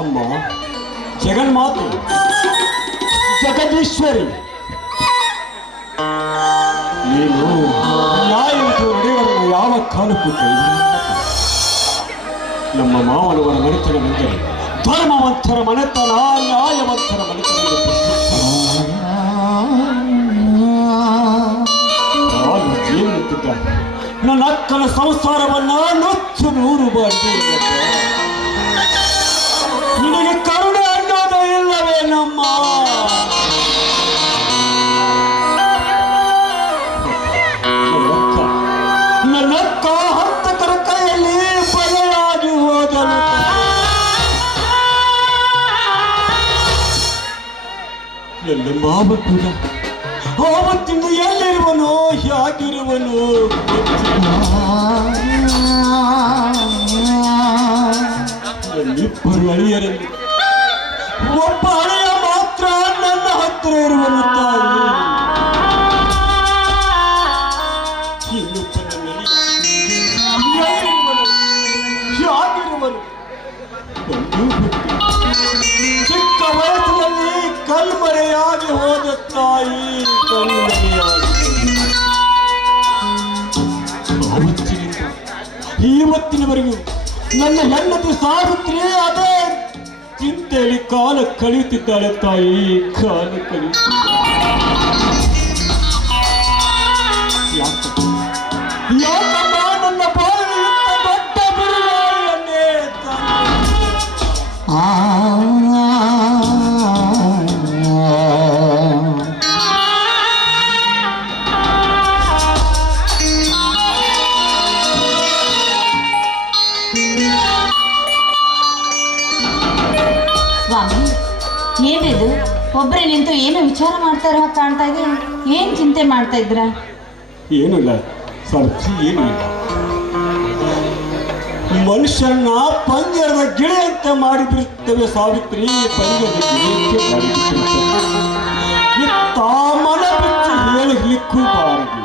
ಅಮ್ಮ ಜಗನ್ಮಾತೆ ಜಗದೀಶ್ವರಿ, ನೀನು ನ್ಯಾಯವಂತ ನಡೆಯುವುದನ್ನು ಯಾವ ಕಾಲಕ್ಕೂ ನಮ್ಮ ಮಾವನವರ ಮನೆತನವೆಂದರೆ ಧರ್ಮವಂತರ ಮನೆತನ, ನ್ಯಾಯವಂತರ ಮನೆತನ. ನನ್ನ ಅಕ್ಕನ ಸಂಸಾರವನ್ನ ನುಚ್ಚು ನೂರು ಬಾರಿ ನಿನಗೆ ಕರುಣೆ ಅನ್ನೋದೇ ಇಲ್ಲವೇ ನಮ್ಮ ನನ್ನಕ್ಕ ಹಂತಕರ ಕೈಯಲ್ಲಿ ಬಲೆಯಾಗಿ ಹೋದನು. ಎಲ್ಲ ಮಾವ ಕೂಡ ಆವತ್ತಿಂದ ಎಲ್ಲಿರುವನು, ಹೇಗಿರುವನು ಇಬ್ಬರು ಅಳಿಯರಲ್ಲಿ ಒಬ್ಬ ಅಳಿಯ ಮಾತ್ರ ನನ್ನ ಹತ್ತಿರ ಇರುವನು ತಾಯಿ. ಇನ್ನೊಬ್ಬ ಹೇಗಿರುವನು ಚಿಕ್ಕ ವಯಸ್ಸಿನಲ್ಲಿ ಕಣ್ಮರೆಯಾಗಿ ಹೋದ ತಾಯಿ, ಕಣ್ಮರೆಯಾಗಿ ಇವತ್ತಿನವರೆಗೂ ನನ್ನ ಹೆಣ್ಣತಿ ಸಾವಿತ್ರಿ ಅದೇ ಚಿಂತೆಯಲ್ಲಿ ಕಾಲ ಕಳೆಯುತ್ತಿದ್ದಾಳೆ ತಾಯಿ, ಕಾಲ ಕಳೆಯುತ್ತಿದ್ದಾಳೆ. ಯಾಕಮ್ಮ ನನ್ನ ಬಾಯಿ ದೊಡ್ಡ ಬಿರುಗಾಳಿಯನ್ನೇ ಏನಿದು ಒಬ್ಬರೇ ನಿಂತು ಏನು ವಿಚಾರ ಮಾಡ್ತಾರ ಕಾಣ್ತಾ ಇದೆ. ಏನ್ ಚಿಂತೆ ಮಾಡ್ತಾ ಇದ್ರ? ಏನಿಲ್ಲ ಸರ್ಜಿ, ಏನಿಲ್ಲ. ಮನುಷ್ಯರನ್ನ ಪಂಜರದ ಗಿಳಿ ಅಂತ ಮಾಡಿಬಿಡ್ತೇವೆ ಸಾವಿತ್ರಿ, ಪಂಜರದ ಗಿಳಿಯಂತೆ ಮಾಡಿಬಿಡ್ತೇವೆ. ಮನ ಬಿಟ್ಟು ಹೇಳಲಿಕ್ಕೂ ಬಾರದು,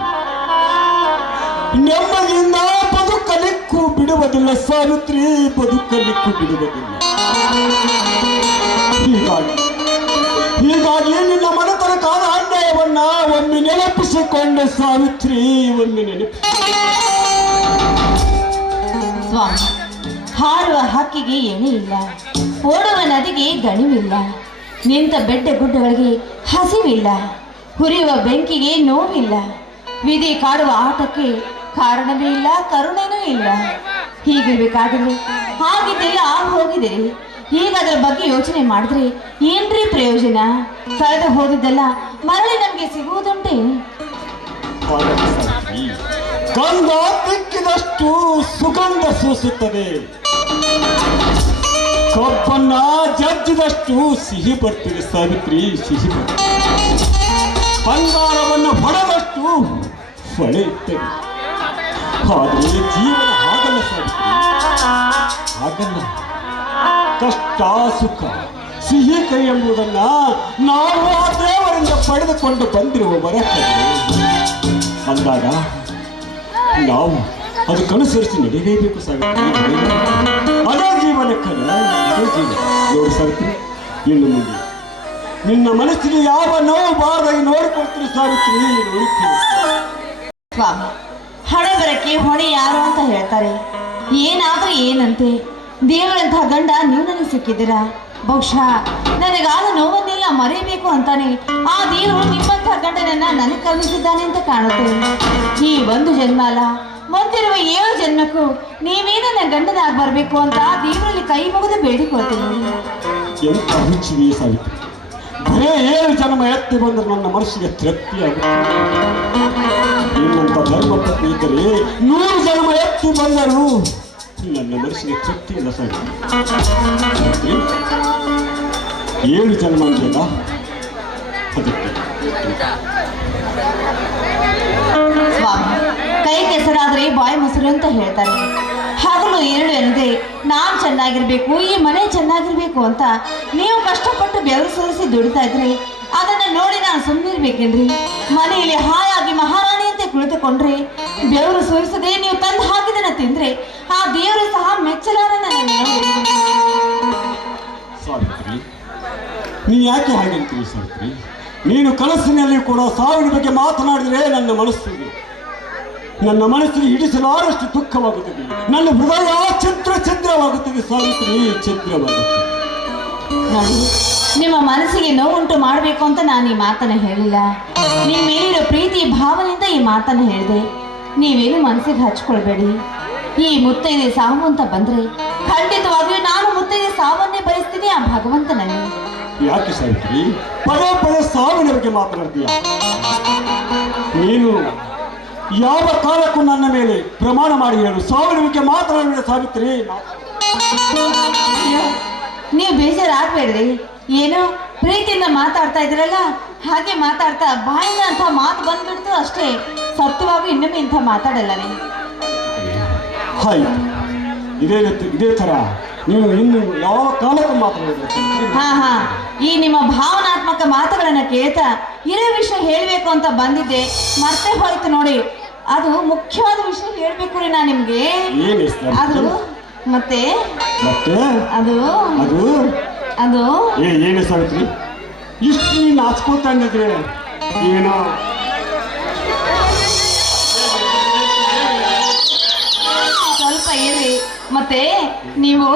ನೆಮ್ಮದಿಯಿಂದ ಬದುಕಲಿಕ್ಕೂ ಬಿಡುವುದಿಲ್ಲ ಸಾವಿತ್ರಿ, ಬದುಕಲಿಕ್ಕೂ ಬಿಡುವುದಿಲ್ಲ. ಹೀಗಾಗಿ ನಿನ್ನ ಮನತನಕಾದ ಅನ್ಯಾಯವನ್ನ ಒಮ್ಮೆ ನೆನಪಿಸಿಕೊಂಡ ಸಾವಿತ್ರಿ, ಒಮ್ಮೆ ಸ್ವಾಮಿ, ಹಾರುವ ಹಕ್ಕಿಗೆ ಎಣೆ ಇಲ್ಲ, ಓಡುವ ನದಿಗೆ ದಣಿವಿಲ್ಲ, ನಿಂತ ಬೆಡ್ಡ ಗುಡ್ಡಗಳಿಗೆ ಹಸಿವಿಲ್ಲ, ಹುರಿಯುವ ಬೆಂಕಿಗೆ ನೋವಿಲ್ಲ, ವಿಧಿ ಕಾಡುವ ಆಟಕ್ಕೆ ಕಾರಣವೇ ಇಲ್ಲ, ಕರುಣೆನೂ ಇಲ್ಲ. ಹೀಗಿರ್ಬೇಕಾದ್ರೆ ಹಾಗಿದ್ದೆಲ್ಲ ಹೋಗಿದಿರಿ. ಈಗ ಅದರ ಬಗ್ಗೆ ಯೋಚನೆ ಮಾಡಿದ್ರೆ ಏನ್ರಿ ಪ್ರಯೋಜನ? ಕಳೆದು ಹೋದದ್ದೆಲ್ಲ ಮರಳಿ ನಮ್ಗೆ ಸಿಗುವುದುಂಟೆ? ಗಂಧ ತಿಕ್ಕಿದಷ್ಟು ಸುಗಂಧ ಸೂಸುತ್ತದೆ, ಕಬ್ಬನ್ನ ಜಜ್ಜಿದಷ್ಟು ಸಿಹಿ ಬರ್ತದೆ ಸಾವಿತ್ರಿ, ಸಿಹಿ ಬರ್ತದೆ. ಬಂಗಾರವನ್ನು ಹೊಡೆದಷ್ಟು ಹೊಳೆಯುತ್ತದೆ. ಆದರೆ ಜೀವನ ಹಾಗಲ್ಲ ಸಾವಿತ್ರಿ, ಹಾಗಲ್ಲ. ಕಷ್ಟ ಸುಖ ಸಿಹಿ ಕೈ ಎಂಬುದನ್ನ ನಾವು ಆ ದೇವರಿಂದ ಪಡೆದುಕೊಂಡು ಬಂದಿರುವ ವರಕ್ಕೆ ಅಂದಾಗ ನಾವು ಅದಕ್ಕನುಸರಿಸಿ ನಡೆಯಲೇಬೇಕು ಸಾವಿತ್ರಿ. ಅದೇ ಜೀವನಕ್ಕಲ್ಲ, ಅದೇ ಜೀವನ. ನೋಡಿ ಸಾವಿತ್ರಿ, ಇನ್ನು ಮುಂದೆ ನಿನ್ನ ಮನಸ್ಸಿಗೆ ಯಾವ ನೋವು ಬಾರದಾಗಿ ನೋಡಿಕೊಳ್ತೀನಿ ಸಾವಿತ್ರಿ, ನೋಡ್ತೀನಿ. ಸ್ವಾಮಿ, ಹಣೆ ಬರಕ್ಕೆ ಹೊಣೆ ಯಾರು ಅಂತ ಹೇಳ್ತಾರೆ. ಏನಾದ್ರೂ ಏನಂತೆ, ದೇವರಂತಹ ಗಂಡ ನೀವು ನನಗೆ ಸಿಕ್ಕಿದ್ದೀರಾ. ಬಹುಶಃ ನನಗಾದ ನೋವನ್ನೆಲ್ಲ ಮರೆಯಬೇಕು ಅಂತಾನೆ ಆ ದೇವರು ನಿಮ್ಮಂತಹ ಗಂಡನನ್ನ ನನಗೆ ಕರುಣಿಸಿದ್ದಾನೆ ಅಂತ ಕಾಣುತ್ತೆ. ಈ ಒಂದು ಜನ್ಮ ಅಲ್ಲ, ಮುಂದಿರುವ 7 ಜನ್ಮಕ್ಕೂ ನೀವೇ ನನ್ನ ಗಂಡನಾಗಿ ಬರಬೇಕು ಅಂತ ದೇವರಲ್ಲಿ ಕೈ ಮುಗಿದು ಬೇಡಿಕೊಳ್ತೀನಿ. ಎಂತ ಹುಚ್ಚಿದೆಯೇ ಸಾವಿತ್ರಿ, ಬರೇ 7 ಜನ್ಮ ಎತ್ತಿ ಬಂದ್ರೆ ನನ್ನ ಮನಸ್ಸಿಗೆ ತೃಪ್ತಿಯಾಗುತ್ತೆ. ನಿನ್ನಂತ ಧರ್ಮ ಸ್ನೇಹಿತರೆ 100 ಜನ್ಮ ಎತ್ತಿ ಬಂದರು ನನ್ನ ಮನಸ್ಸಿಗೆ ಶಕ್ತಿ ಇಲ್ಲ ಸಾಧ್ಯ. 7 ಜನ್ಮ ಅಂತೆಲ್ಲ ಅದಕ್ಕೆ ಸ್ವಾಮಿ, ಕೈ ಕೆಸರಾದ್ರೆ ಬಾಯಿ ಮೊಸರು ಅಂತ ಹೇಳ್ತಾರೆ. ಹಗಲು 2 ಎನ್ನದೆ ನಾನ್ ಚೆನ್ನಾಗಿರ್ಬೇಕು, ಈ ಮನೆ ಚೆನ್ನಾಗಿರ್ಬೇಕು ಅಂತ ನೀವು ಕಷ್ಟಪಟ್ಟು ಬೆವರು ಸುರಿಸಿ ದುಡಿತಾ ಇದ್ರಿ. ಅದನ್ನ ನೋಡಿ ನಾನು ಸುಮ್ಮನಿರ್ಬೇಕೇನ್ರಿ? ಮನೆಯಲ್ಲಿ ಹಾಯಾಗಿ ಮಹಾರಾಣಿಯಂತೆ ಕುಳಿತುಕೊಂಡ್ರೆ ಬೆವರು ಸುರಿಸದೆ ನೀವು ತಂದು ಹಾಕಿದನ್ನ ತಿಂದ್ರೆ ಆ ದೇವರು ಸಹ ಮೆಚ್ಚಲಾರ ಸಾವಿತ್ರಿ, ನೀ ಯಾಕೆ ಹಾಗೆಂತೀರಿ ಸಾವಿತ್ರಿ? ನೀನು ಕನಸಿನಲ್ಲಿ ಕೂಡ ಸಾವಿನ ಬಗ್ಗೆ ಮಾತನಾಡಿದರೆ ನನ್ನ ಮನಸ್ಸಿಗೆ ಹಿಡಿಸಲಾರಷ್ಟು ದುಃಖವಾಗುತ್ತದೆ. ನನ್ನ ಹೃದಯ ಛಿದ್ರವಾಗುತ್ತದೆ ಸಾವಿತ್ರಿ, ಛಿದ್ರವಾಗುತ್ತದೆ. ನೋಡಿ, ನಿಮ್ಮ ಮನಸ್ಸಿಗೆ ನೋವುಂಟು ಮಾಡಬೇಕು ಅಂತ ನಾನು ಈ ಮಾತನ್ನ ಹೇಳಿಲ್ಲ. ನಿಮ್ಮ ಮೇಲಿರೋ ಪ್ರೀತಿ ಭಾವನೆಯಿಂದ ಈ ಮಾತನ್ನ ಹೇಳಿದೆ. ನೀವೇನು ಮನಸ್ಸಿಗೆ ಹಚ್ಕೊಳ್ಬೇಡಿ. ಈ ಮುತ್ತೈದೆ ಸಾವು ಅಂತ ಬಂದ್ರೆ ಖಂಡಿತವಾಗಿಯೂ ನಾನು ಮುತ್ತೈದೆ ಸಾವನ್ನೇ ಬಯಸ್ತೀನಿ ಆ ಭಗವಂತನಲ್ಲಿ. ಯಾಕೆ ಸಾವಿತ್ರಿ ಪದೇ ಪದೇ ಸಾವಿನ ಬಗ್ಗೆ ಮಾತನಾಡ್ತೀಯ? ನೀನು ಯಾವ ಕಾಲಕ್ಕೂ ನನ್ನ ಮೇಲೆ ಪ್ರಮಾಣ ಮಾಡಿ ಹೇಳು, ಸಾವಿನ ಬಗ್ಗೆ ಮಾತನಾಡಿದ ಸಾವಿತ್ರಿ. ನೀವು ಬೇಜಾರಾಗ್ಬೇಡ್ರಿ. ಏನೋ ಪ್ರೀತಿಯಿಂದ ಮಾತಾಡ್ತಾ ಇದ್ರಲ್ಲ, ಹಾಗೆ ಮಾತಾಡ್ತಾ ಬಾಯಿನ ಅಂತ ಮಾತು ಬಂದ್ಬಿಡ್ತು ಅಷ್ಟೇ. ಸತ್ಯವಾಗಿ ಇನ್ನೊಮ್ಮೆ ಇಂಥ ಮಾತಾಡಲ್ಲ ರೀ. ಹಾಯ್, ಇದೇ ತರ ನೀವು ಇನ್ನು ಯಾವ ಕಾಲಕ್ಕೂ ಮಾತನಾಡಬೇಕು. ಹಾ, ಈ ನಿಮ್ಮ ಭಾವನಾತ್ಮಕ ಮಾತುಗಳನ್ನ ಕೇಳ್ತಾ ಇರೋ ವಿಷಯ ಹೇಳ್ಬೇಕು ಅಂತ ಬಂದಿದ್ದೆ, ಮತ್ತೆ ಹೋಯ್ತು ನೋಡಿ. ಅದು ಮುಖ್ಯವಾದ ವಿಷಯ ಹೇಳ್ಬೇಕು ರೀ ನಾ ನಿಮ್ಗೆ. ಅದು ಮತ್ತೆ ಅದು ಏನು ಸಾವಿತ್ರಿ, ಇಷ್ಟು ನೀನು ಹಚ್ಕೊಳ್ತಾ ಇದ್ದಿದ್ರೆ ಏನೋ ಸ್ವಲ್ಪ ಇರಿ. ಮತ್ತೆ ನೀವು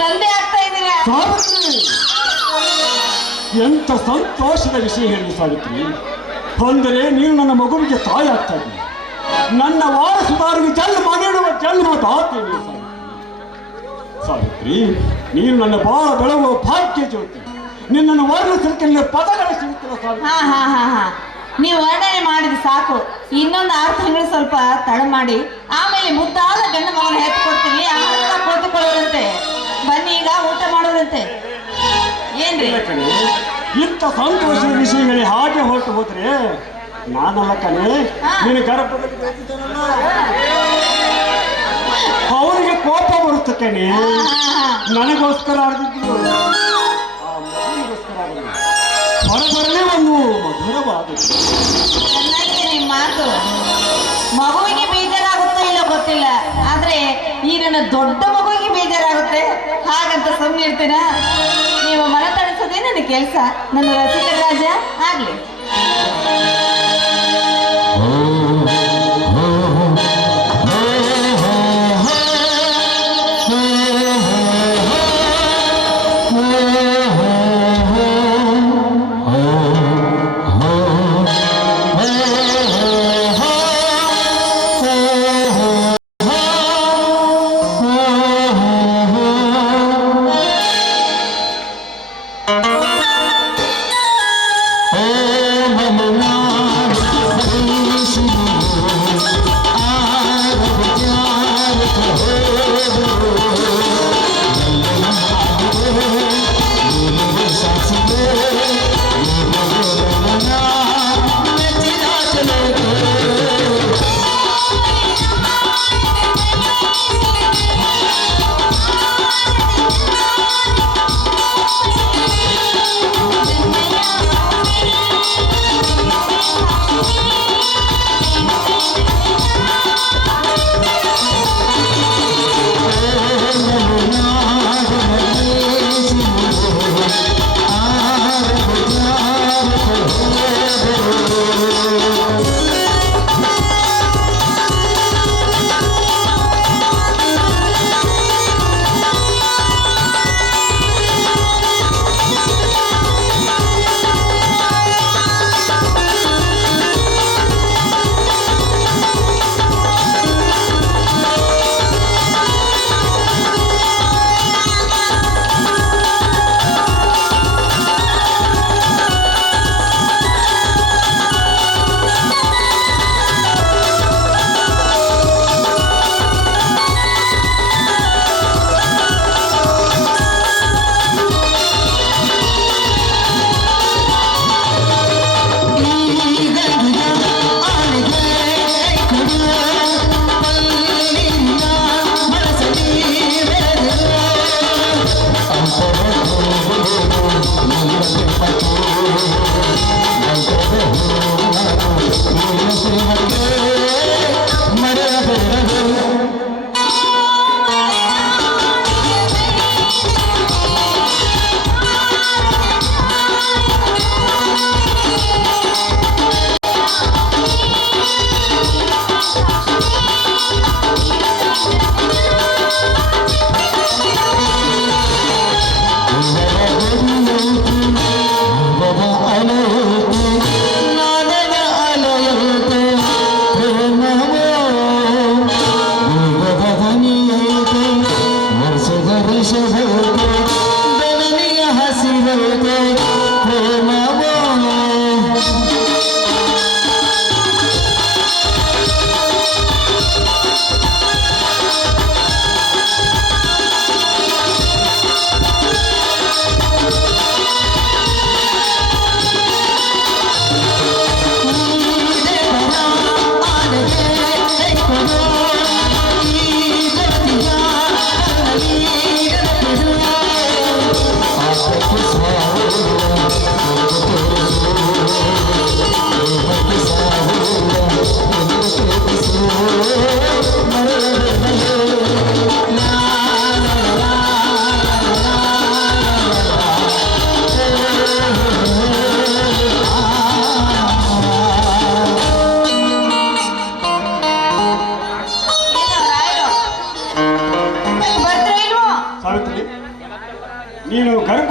ತಂದೆ ಆಗ್ತಾ ಇದ್ದೀರಾ. ಎಂತ ಸಂತೋಷದ ವಿಷಯ ಹೇಳಿ ಸಾವಿತ್ರಿ. ಅಂದರೆ ನೀನು ನನ್ನ ಮಗುವಿಗೆ ತಾಯಿ ಆಗ್ತಾ ಇದ್ದೀನಿ. ನನ್ನ ವಾರಸುದಾರಿಗೆ ಜನ್ಮ ನೀಡುವ ಜನ್ಮದಾತೆ ಸಾವಿತ್ರಿ. ನೀನು ನನ್ನ ಬಾಳ ಬೆಳಗುವ ಭಾಗ್ಯ ಜ್ಯೋತಿ. ನಿನ್ನನ್ನು ವರ್ಣಿಸಲಿಕ್ಕೆ ಪದಗಳ ಸಿಗುತ್ತಿಲ್ಲ ಸಾವಿತ್ರಿ. ನೀವು ವರ್ಣನೆ ಮಾಡಿದ ಸಾಕು. ಇನ್ನೊಂದು 6 ತಿಂಗಳು ಸ್ವಲ್ಪ ತಡ ಮಾಡಿ, ಆಮೇಲೆ ಮುದ್ದಾದ ಗಂಡ ಮಗನ ಹೆತ್ಕೊಡ್ತೀನಿ. ಆಹಾರ ಕೊಟ್ಟುಕೊಳ್ಳೋರಂತೆ. ಬನ್ನಿ, ಈಗ ಊಟ ಮಾಡೋರಂತೆ. ಏನ್ರಿ ಇಂಥ ಸಂತೋಷದ ವಿಷಯಗಳೇ ಹಾಗೆ ಹೊರಟು ಹೋದ್ರೆ ನಾನಲ್ಲ ಕಣೆ, ನಿನ್ನ ಗರ್ಭದಲ್ಲಿ ಬೆಳೆದಿದ್ದಾನಲ್ಲ ಅವರಿಗೆ ಕೋಪ ಬರುತ್ತೆ ಕಣೆ. ನನಗೋಸ್ಕರ ಆಡ್ತಿದ್ರು, ಹೊರಬರಲೇ ಒಂದು ಮಧುರವಾದ ನಿಮ್ಮ ಮಾತು. ಮಗುವಿಗೆ ಬೇಜಾರಾಗುತ್ತೋ ಇಲ್ಲ ಗೊತ್ತಿಲ್ಲ, ಆದ್ರೆ ಈ ನನ್ನ ದೊಡ್ಡ ಮಗುವಿಗೆ ಬೇಜಾರಾಗುತ್ತೆ. ಹಾಗಂತ ಸುಮ್ಮನೆ ಇರ್ತೀನ? ನೀವು ಮನ ತಣಿಸೋದೇ ನನ್ನ ಕೆಲಸ. ನನ್ನ ರಸಿಕ ರಾಜ ಆಗ್ಲಿ. Oh, mama.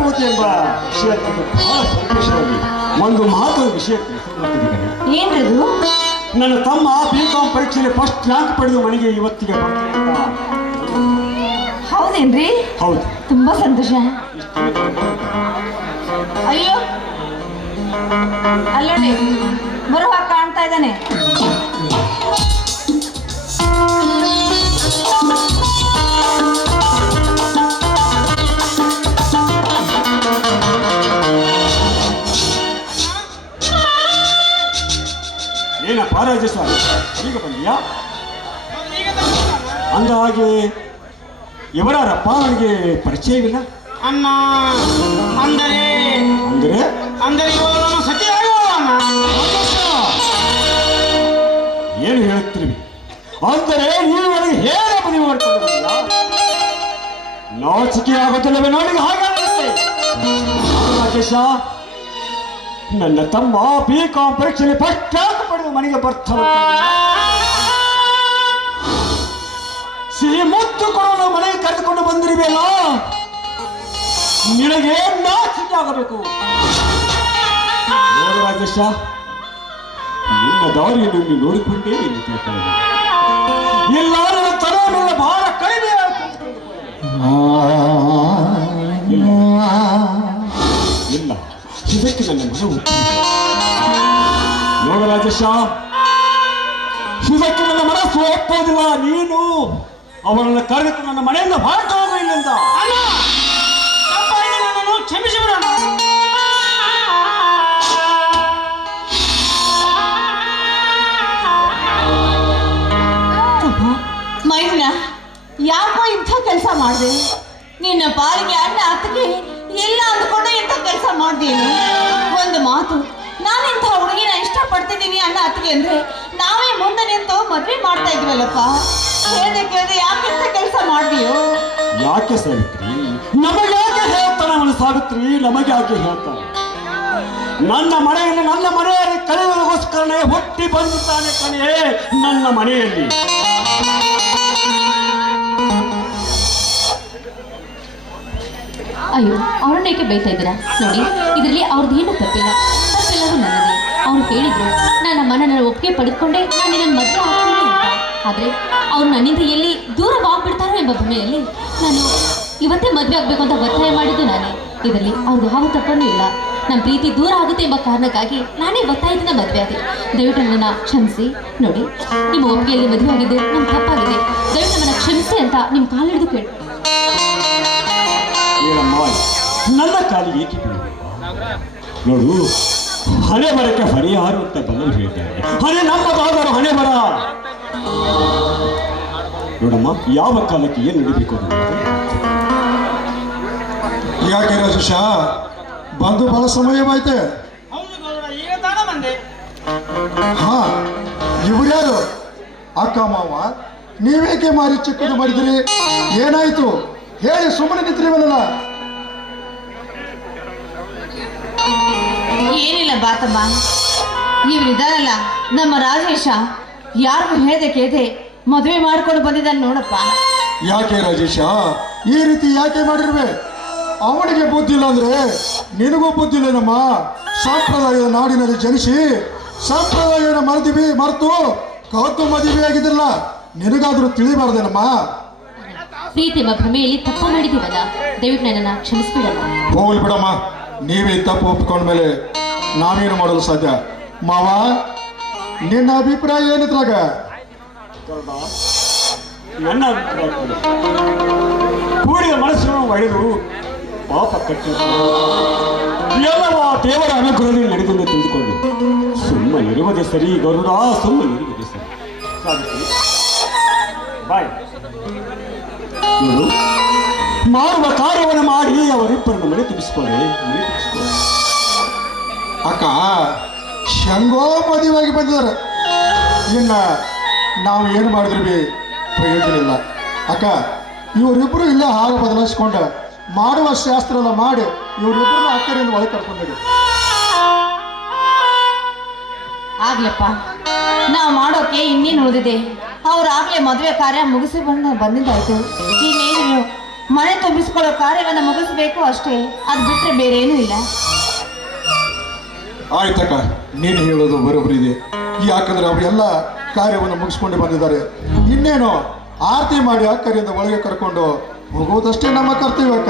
ಆಗಬಹುದು ಎಂಬ ವಿಷಯ ತಿಳಿದು ಬಹಳ ಸಂತೋಷವಾಗಿ ಒಂದು ಮಹತ್ವದ ವಿಷಯ ತಿಳಿಸಿದ್ದಾರೆ. ಏನ್ರದು? ನನ್ನ ತಮ್ಮ BCom ಪರೀಕ್ಷೆಯಲ್ಲಿ ಫಸ್ಟ್ ರ್ಯಾಂಕ್ ಪಡೆದು ಮನೆಗೆ ಇವತ್ತಿಗೆ ಬರ್ತಾರೆ ಅಂತ. ಹೌದೇನ್ರಿ? ಹೌದು. ತುಂಬಾ ಸಂತೋಷ. ಅಯ್ಯೋ ಅಲ್ಲೋಡಿ ಬರೋ ಹಾಗೆ ಕಾಣ್ತಾ ಇದ್ದಾನೆ. ಏನಪ್ಪ ರಾಜೇಶ, ಈಗ ಬಂದಿಯಾ? ಅಂದ ಹಾಗೆ ಇವರಾರಪ್ಪ? ನನಗೆ ಪರಿಚಯವಿಲ್ಲ. ಅಣ್ಣ ಅಂದರೆ ಅಂದರೆ ಅಂದರೆ ಇವನು ಸತಿ ಏನು ಹೇಳುತ್ತೀರಿ? ಅಂದರೆ ನೀವು ನನಗೆ ಹೇಗೆ ಮದುವೆ ಮಾಡ್ಕೊಂಡಿಲ್ಲ? ನಾಚಿಕೆ ಆಗುತ್ತಿಲ್ಲವೇ ನೋಡಿ? ಹಾಗಾಗುತ್ತೆ ರಾಜೇಶ, ನನ್ನ ತಮ್ಮ BCom ಪರೀಕ್ಷೆಯಲ್ಲಿ ಫಸ್ಟ್ ರ್ಯಾಂಕ್ ಪಡೆದು ಮನೆಗೆ ಬರ್ತಾನೆ. ಸಿಹಿ ಮುತ್ತು ಕೊಡಲು ಮನೆಗೆ ಕರೆದುಕೊಂಡು ಬಂದಿರುವೆಲ್ಲ, ನಿನಗೆ ನಾಚಿಕೆ ಆಗಬೇಕು. ನೋಡು ರಾಜೇಶ, ನಿನ್ನ ದಾರಿಯನ್ನು ನೀನು ನೋಡಿಕೊಂಡೇ ಎಂದು ತಿಳ್ಕೊಳ್ಳಿ. ಇಲ್ಲ ನನ್ನ ತಲೆಯ ಭಾರ ಕಡಿಮೆ ಇಲ್ಲ, ಇದಕ್ಕೆ ನನ್ನ ಮನ ನೋಡು ರಾಜೇಶ, ಇದಕ್ಕೆ ನನ್ನ ಮನಸ್ಸು ಒಪ್ಪೋದಿಲ್ಲ. ನೀನು ಅವರನ್ನು ಕರೆದು ನನ್ನ ಮನೆಯಿಂದ ಹೊರಟು ಹೋಗು ಇಲ್ಲಿಂದ. ಕ್ಷಮಿಸಿಬಿಡೋಣ. ಮೈನ ಯಾಕೋ ಇಂಥ ಕೆಲಸ ಮಾಡಿದೆ? ನಿನ್ನ ಪಾಲಿಗೆ ಅಣ್ಣ ಅತ್ತಿಗೆ ಇಲ್ಲ ಅಂದ್ಕೊಂಡು ಇಂಥ ಕೆಲಸ ಮಾಡ್ದೇನು? ಒಂದು ಮಾತು, ನಾನು ಇಂಥ ಹುಡುಗಿನ ಇಷ್ಟಪಡ್ತಿದ್ದೀನಿ ಅಣ್ಣ ಅತ್ತಿಗೆ ಅಂದ್ರೆ ನಾವೇ ಮುಂದೆ ನಿಂತು ಮದ್ವೆ ಮಾಡ್ತಾ ಇದ್ವಲ್ಲಪ್ಪ. ಕೇಳ್ದೆ ಯಾಕೆ ಇಂಥ ಕೆಲಸ ಮಾಡ್ದೀಯೋ? ಯಾಕೆ ಸಾವಿತ್ರಿ? ನಮಗೆ ಯಾಕೆ ಹೇಳ್ತಾನೆ ಅವನು? ಸಾವಿತ್ರಿ ನಮಗೆ ಯಾಕೆ ಹೇಳ್ತಾನೆ? ನನ್ನ ಮನೆಯಲ್ಲಿ ನನ್ನ ಮನೆಯಲ್ಲಿ ಕಳೆಯೋದಕ್ಕೋಸ್ಕರನೇ ಹುಟ್ಟಿ ಬಂದುತ್ತಾನೆ ಕಣೆ ನನ್ನ ಮನೆಯಲ್ಲಿ. ಅಯ್ಯೋ, ಅವ್ರನ್ನ ಏಕೆ ಬೈತಾ ಇದ್ದೀರಾ? ನೋಡಿ, ಇದರಲ್ಲಿ ಅವ್ರದ್ದೇನು ತಪ್ಪಿಲ್ಲ. ತಪ್ಪೆಲ್ಲವೂ ನನ್ನದೇ. ಅವ್ರು ಹೇಳಿದ್ರು ನನ್ನ ಮನನ ಒಪ್ಪಿಗೆ ಪಡೆದುಕೊಂಡೆ ನಾನು ನಿನ್ನ ಮದುವೆ ಆಗ್ತೀನಿ ಅಂತ. ಆದರೆ ಅವ್ರು ನನ್ನಿಂದ ಎಲ್ಲಿ ದೂರವಾಗ್ಬಿಡ್ತಾರೋ ಎಂಬ ಭ್ರಮೆಯಲ್ಲಿ ನಾನು ಇವತ್ತೇ ಮದುವೆ ಆಗಬೇಕು ಅಂತ ಒತ್ತಾಯ ಮಾಡಿದ್ದು ನಾನೇ. ಇದರಲ್ಲಿ ಅವ್ರದ್ದು ಯಾವ ತಪ್ಪನ್ನೂ ಇಲ್ಲ. ನಮ್ಮ ಪ್ರೀತಿ ದೂರ ಆಗುತ್ತೆ ಎಂಬ ಕಾರಣಕ್ಕಾಗಿ ನಾನೇ ಒತ್ತಾಯದಿಂದ ಮದುವೆ ಆದೆ. ದಯವಿಟ್ಟು ನನ್ನನ್ನು ಕ್ಷಮಿಸಿ. ನೋಡಿ, ನಿಮ್ಮ ಒಪ್ಪಿಗೆಯಲ್ಲಿ ಮದುವೆ ಆಗಿದ್ದು ನಮ್ಮ ತಪ್ಪಾಗಿದೆ. ದಯವಿಟ್ಟು ನನ್ನನ್ನು ಕ್ಷಮಿಸಿ ಅಂತ ನಿಮ್ಮ ಕಾಲು ಹಿಡಿದು ಕೇಳಿ. ನನ್ನ ಕಾಲಿಗೆ ಏಕೆ ನೋಡು, ಹಣೆ ಬರಕ್ಕೆ ಪರಿಹಾರ ಅಂತ ಬಂದು ಹೇಳ್ತಾರೆ. ಹಣೆ ನಮ್ಮದಾದರೂ ಹಣೆ ಬರ. ನೋಡಮ್ಮ, ಯಾವ ಕಾಲಕ್ಕೆ ಏನು ನಡೀಬೇಕು ಅಂತ ಯಾಕೆ ರಾಜೇಶ, ಬಂದು ಬಹಳ ಸಮಯವಾಯ್ತೆ. ಹೌದು ಗೌಡ, ಈಗ ತಾನ ಬಂದೆ. ಹಾ, ಇವ್ರ್ಯಾರು? ಅಕ್ಕ ಮಾವ, ನೀವೇಕೆ ಮಾರಿ ಚಿಕ್ಕದು ಮಾಡಿದ್ರಿ? ಏನಾಯ್ತು ಹೇಳಿ, ಸುಮ್ಮನೆ ನಿಂತಿರಿವಲ್ಲ. ಏನಿಲ್ಲ ಬಾತಮ್ಮ, ಇವ್ರಿದಾರಲ್ಲ ನಮ್ಮ ರಾಜೇಶ, ಯಾರಿಗೂ ಹೇಳ್ದೆ ಕೇಳ್ದೆ ಮದುವೆ ಮಾಡ್ಕೊಂಡು ಬಂದಿದ್ದಾನೆ ನೋಡಪ್ಪ. ಯಾಕೆ ರಾಜೇಶ ಈ ರೀತಿ ಯಾಕೆ ಮಾಡಿರ್ವೆ? ಅವನಿಗೆ ಬುದ್ಧಿ ಇಲ್ಲ ಅಂದ್ರೆ ನಿನಗೂ ಬುದ್ಧಿ ಇಲ್ಲೇನಮ್ಮ. ಸಂಪ್ರದಾಯದ ನಾಡಿನಲ್ಲಿ ಜನಿಸಿ ಸಂಪ್ರದಾಯನ ಮರೆತು ಕದ್ದು ಮದುವೆ ಆಗಿದ್ರಲ್ಲ, ನಿನಗಾದ್ರೂ ತಿಳಿಬಾರ್ದೇನಮ್ಮ. ಪ್ರೀತಿ ಎಂಬ ಭ್ರಮೆಯಲ್ಲಿ ತಪ್ಪು ಮಾಡಿದ್ದೀವಲ್ಲ, ದಯವಿಟ್ಟು ನನ್ನನ್ನು ಕ್ಷಮಿಸ್ಬಿಡಲ್ಲ. ಹೋಗ್ಲಿ ಬಿಡಮ್ಮ, ನೀವೇ ತಪ್ಪು ಒಪ್ಕೊಂಡ್ಮೇಲೆ ನಾವೇನು ಮಾಡಲು ಸಾಧ್ಯ? ಮಾವ, ನಿನ್ನ ಅಭಿಪ್ರಾಯ ಏನಿದ್ರಾಗ? ನನ್ನ ಅಭಿಪ್ರಾಯ ಕೂಡಿದ ಮನಸ್ಸನ್ನು ಒಡೆದು ಪಾಪ ಕಟ್ಟಿ ಎಲ್ಲವ ದೇವರ ಅನುಗ್ರಹದಲ್ಲಿ ನಡೆದುಕೊಂಡು ತಿಳಿದುಕೊಂಡು ಸುಮ್ಮನೆ ಇರುವುದೇ ಸರಿ ಗರುಡ, ಸುಮ್ಮನೆ ಇರುವುದೇ ಸರಿ. ಬಾಯ್ ನೋಡು, ಮಾಡುವ ಕಾರ್ಯವನ್ನು ಮಾಡಿ ಅವರಿಬ್ಬರನ್ನು ಮನೆ ತುಂಬಿಸಿಕೊಳ್ಳಿ. ಅಕ್ಕ ಶಂಗೋ ಮದುವೆಯಾಗಿ ಬಂದಿದ್ದಾರೆ. ಇನ್ನು ನಾವು ಏನು ಮಾಡಿದ್ರಿ ಪ್ರಯೋಜನ ಇಲ್ಲ. ಅಕ್ಕ, ಇವರಿಬ್ಬರು ಇಲ್ಲೇ ಹಾಗೆ ಬದಲಾಯಿಸ್ಕೊಂಡು ಮಾಡುವ ಶಾಸ್ತ್ರ ಎಲ್ಲ ಮಾಡಿ ಇವರಿಬ್ಬರನ್ನ ಅಕ್ಕರಿಂದ ಒಳಗೆ ಕರ್ಕೊಂಡ್ರಿ. ಆಗ್ಲಪ್ಪ, ನಾವು ಮಾಡೋಕೆ ಇನ್ನೇನು ಉಳಿದಿದೆ? ಅವ್ರಾಗ್ಲೇ ಮದುವೆ ಕಾರ್ಯ ಮುಗಿಸಿ ಬಂದಿದ್ದಾಯ್ತು. ಇನ್ನೇನು ಮನೆ ತುಂಬಿಸ್ಕೊಳ್ಳೋ ಕಾರ್ಯವನ್ನು ಮುಗಿಸ್ಬೇಕು ಅಷ್ಟೇ. ಅದು ಬಿಟ್ರೆ ಬೇರೆ ಏನೂ ಇಲ್ಲ. ಆಯ್ತಕ್ಕ, ನೀನು ಹೇಳೋದು ಬರೋಬ್ಬರಿ ಇದೆ. ಯಾಕಂದ್ರೆ ಅವರೆಲ್ಲ ಕಾರ್ಯವನ್ನು ಮುಗಿಸ್ಕೊಂಡು ಬಂದಿದ್ದಾರೆ. ಇನ್ನೇನು ಆರತಿ ಮಾಡಿ ಅಕ್ಕರಿಂದ ಒಳಗೆ ಕರ್ಕೊಂಡು ಹೋಗೋದಷ್ಟೇ ನಮ್ಮ ಕರ್ತವ್ಯ ಅಕ್ಕ.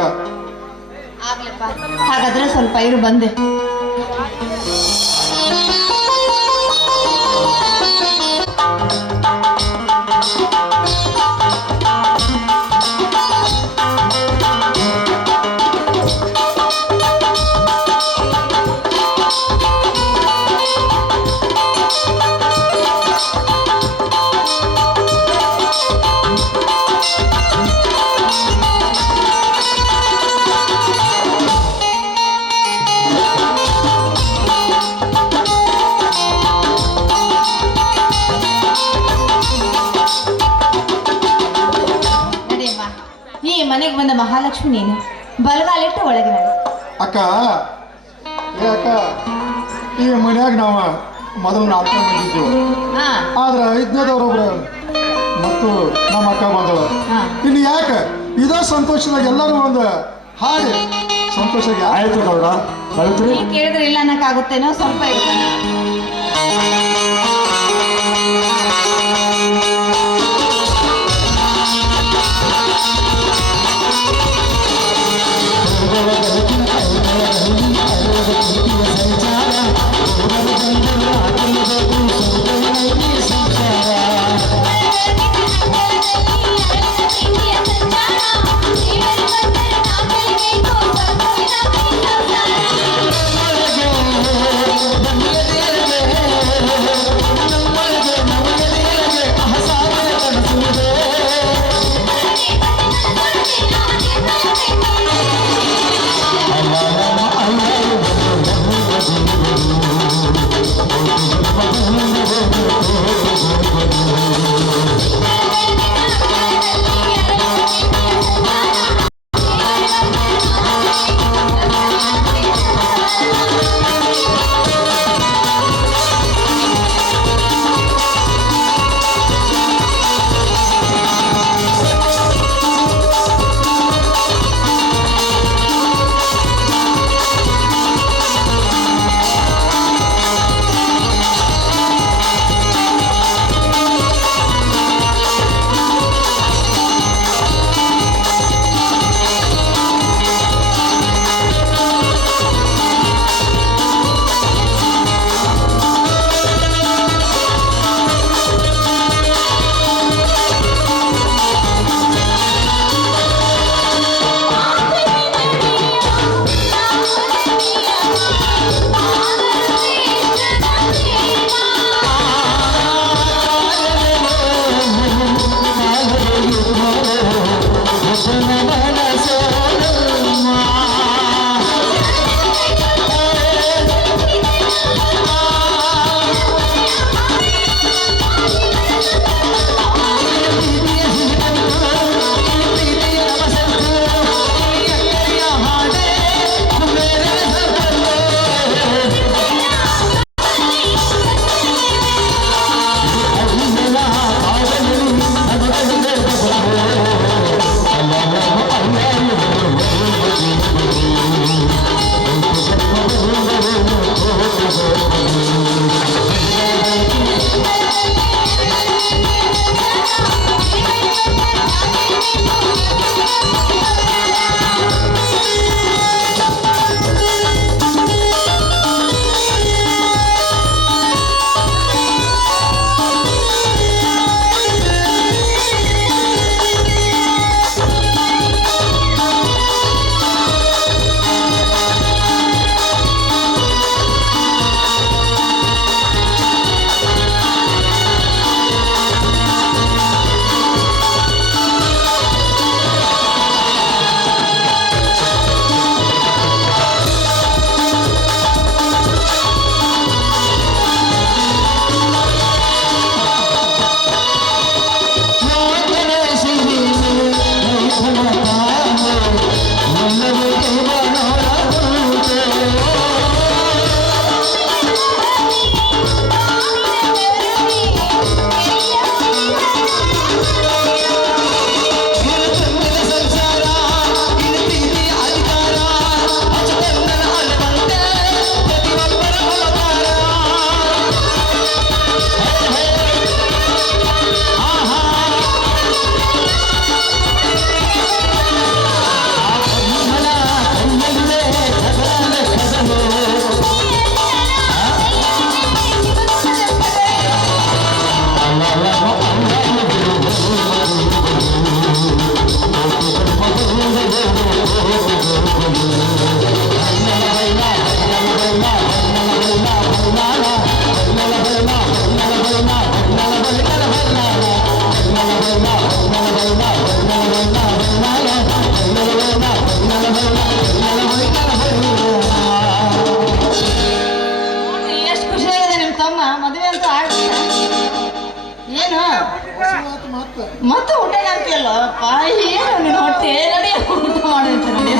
ಆಗ್ಲಪ್ಪ, ಹಾಗಾದ್ರೆ ಸ್ವಲ್ಪ ಇರು, ಬಂದೆ. ಈ ಮನೆಗೆ ಬಂದ ಮಹಾಲಕ್ಷ್ಮಿ ನೀನು. ಬಲಗಾಲಿಟ್ಟು ಒಳಗೆ ನಡೆ. ಅಕ್ಕ, ಏ ಅಕ್ಕ, ಈ ಮನ್ಯಾಗ ನಾವು ಮೊದಲು 4 ಬಂದಿದ್ದೆವು. ಹಾ ಆದ್ರೆ 5ನೇದವ್ರೊಬ್ರು ಮತ್ತು ನಮ್ಮ ಅಕ್ಕ ಬಂದಳು. ಹಾ. ಇನ್ನು ಯಾಕೆ ಇದೇ ಸಂತೋಷದಾಗ ಎಲ್ಲರೂ ಒಂದು ಹಾಡಿ ಸಂತೋಷ. ಆಯ್ತು ಗೌಡ, ಸಾವಿತ್ರಿ. ನೀ ಕೇಳಿದ್ರೆ ಇಲ್ಲ ಅನ್ನಕ್ಕಾಗುತ್ತೇನೋ, ಸ್ವಲ್ಪ ಇರ್ತಾನೆ. ಸಂಸಾರ ಏನು ಮತ್ತೆ ಊಟ ಅಂತೀಯಲ್ಲ ಏನು ನಿನ್ನ ಹೊಟ್ಟೆ ನಡಿ ಊಟ ಮಾಡಂತ ನೋಡಿ.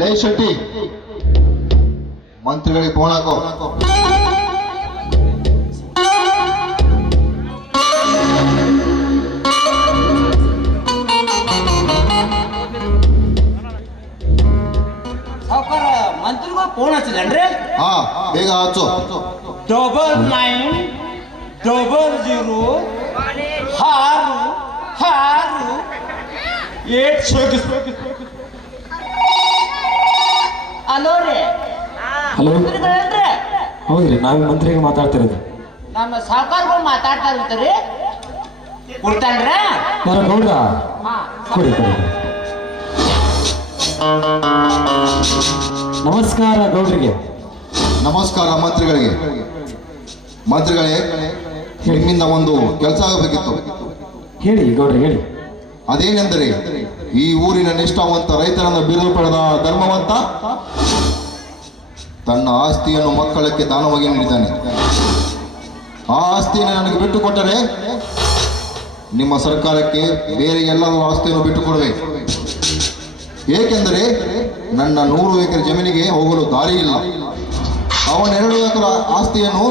ಲೇ ಶೆಟ್ಟಿ, ಮಂತ್ರಿಗಳಿಗೆ ಫೋನ್ ಹಾಕೋ. ಸಾವುಕಾರ ಮಂತ್ರಿಗಳು ಫೋನ್ ಹಚ್ಚಿದನ್ರಿ. ಹಾ, ಬೇಗ ಹಚ್ಚು. 990068. ಅಲೋ ರೀ ಹಲೋ, ಮಂತ್ರಿಗಳೇನ್ರಿ? ಹೌದ್ರಿ, ನಾವೇ ಮಂತ್ರಿಗೆ ಮಾತಾಡ್ತಿರೋದು. ನಮ್ಮ ಸಾವುಕಾರಗಳು ಮಾತಾಡ್ತಾ ಇರ್ತೀರಿ ಕೊಡ್ತಾನ್ರ? ಯಾರ ಗೌಡ್ರ? ಕೊಡಿ ಕೊಡಿ. ನಮಸ್ಕಾರ ಗೌಡ್ರಿಗೆ. ನಮಸ್ಕಾರ ಮಂತ್ರಿಗಳಿಗೆ. ಮಂತ್ರಿಗಳೇ, ನಿಮ್ಮಿಂದ ಒಂದು ಕೆಲಸ ಆಗಬೇಕಿತ್ತು. ಹೇಳಿ ಗೌಡ್ರೆ, ಹೇಳಿ. ಅದೇನೆಂದರೆ, ಈ ಊರಿನ ನಿಷ್ಠಾವಂತ ರೈತರನ್ನು ಬಿರುದು ಪಡೆದ ಧರ್ಮವಂತ ತನ್ನ ಆಸ್ತಿಯನ್ನು ಮಕ್ಕಳಕ್ಕೆ ದಾನವಾಗಿ ನೀಡಿದ್ದಾನೆ. ಆ ಆಸ್ತಿಯನ್ನು ನನಗೆ ಬಿಟ್ಟು ಕೊಟ್ಟರೆ ನಿಮ್ಮ ಸರ್ಕಾರಕ್ಕೆ ಬೇರೆ ಎಲ್ಲರೂ ಆಸ್ತಿಯನ್ನು ಬಿಟ್ಟು ಕೊಡಬೇಕು. ಏಕೆಂದರೆ ನನ್ನ 100 ಎಕರೆ ಜಮೀನಿಗೆ ಹೋಗಲು ದಾರಿ ಇಲ್ಲ. ಅವನ 2 ಎಕರೆ ಆಸ್ತಿಯನ್ನು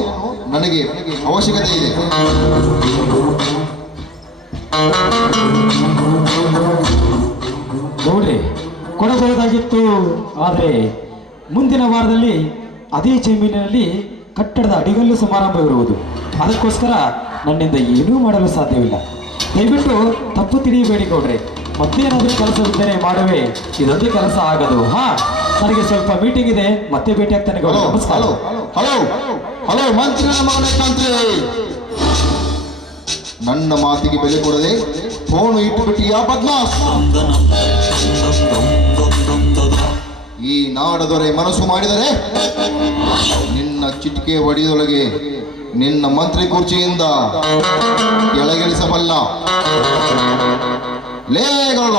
ನನಗೆ ಅವಶ್ಯಕತೆ ಇದೆ. ಗೌಡ್ರೆ, ಕೊಡಬಹುದಾಗಿತ್ತು, ಆದರೆ ಮುಂದಿನ ವಾರದಲ್ಲಿ ಅದೇ ಜಮೀನಿನಲ್ಲಿ ಕಟ್ಟಡದ ಅಡಿಗಲ್ಲು ಸಮಾರಂಭ ಇರುವುದು. ಅದಕ್ಕೋಸ್ಕರ ನನ್ನಿಂದ ಏನೂ ಮಾಡಲು ಸಾಧ್ಯವಿಲ್ಲ. ದಯವಿಟ್ಟು ತಪ್ಪು ತಿಳಿಯಬೇಡಿ ಗೌಡ್ರೆ. ಮತ್ತೇನಾದರೂ ಕೆಲಸವಿದ್ದರೆ ಮಾಡುವೆ, ಇದೊಂದೇ ಕೆಲಸ ಆಗದು. ಹಾ, ನನಗೆ ಸ್ವಲ್ಪ ಮೀಟಿಂಗ್ ಇದೆ, ಮತ್ತೆ ಭೇಟಿ ಆಗ್ತಾನೆ ಗೌಡ್ರೆ. ಹಲೋ ನಮಸ್ಕಾರ. ಹಲೋ ಹಲೋ ಮಂತ್ರಿ, ಮಗನೇ ಮಂತ್ರಿ, ನನ್ನ ಮಾತಿಗೆ ಬೆಲೆ ಕೊಡದೆ ಫೋನ್ ಇಟ್ಟುಬಿಟ್ಟಿಯಾ ಬದ್ಮಾಸ್? ಈ ನಾಡದೊರೆ ಮನಸ್ಸು ಮಾಡಿದರೆ ನಿನ್ನ ಚಿಟಿಕೆ ಒಡೆಯದೊಳಗೆ ನಿನ್ನ ಮಂತ್ರಿ ಕುರ್ಚಿಯಿಂದ ಕೆಳಗಿಳಿಸಬಲ್ಲ. ಲೇ ಗೌಡ,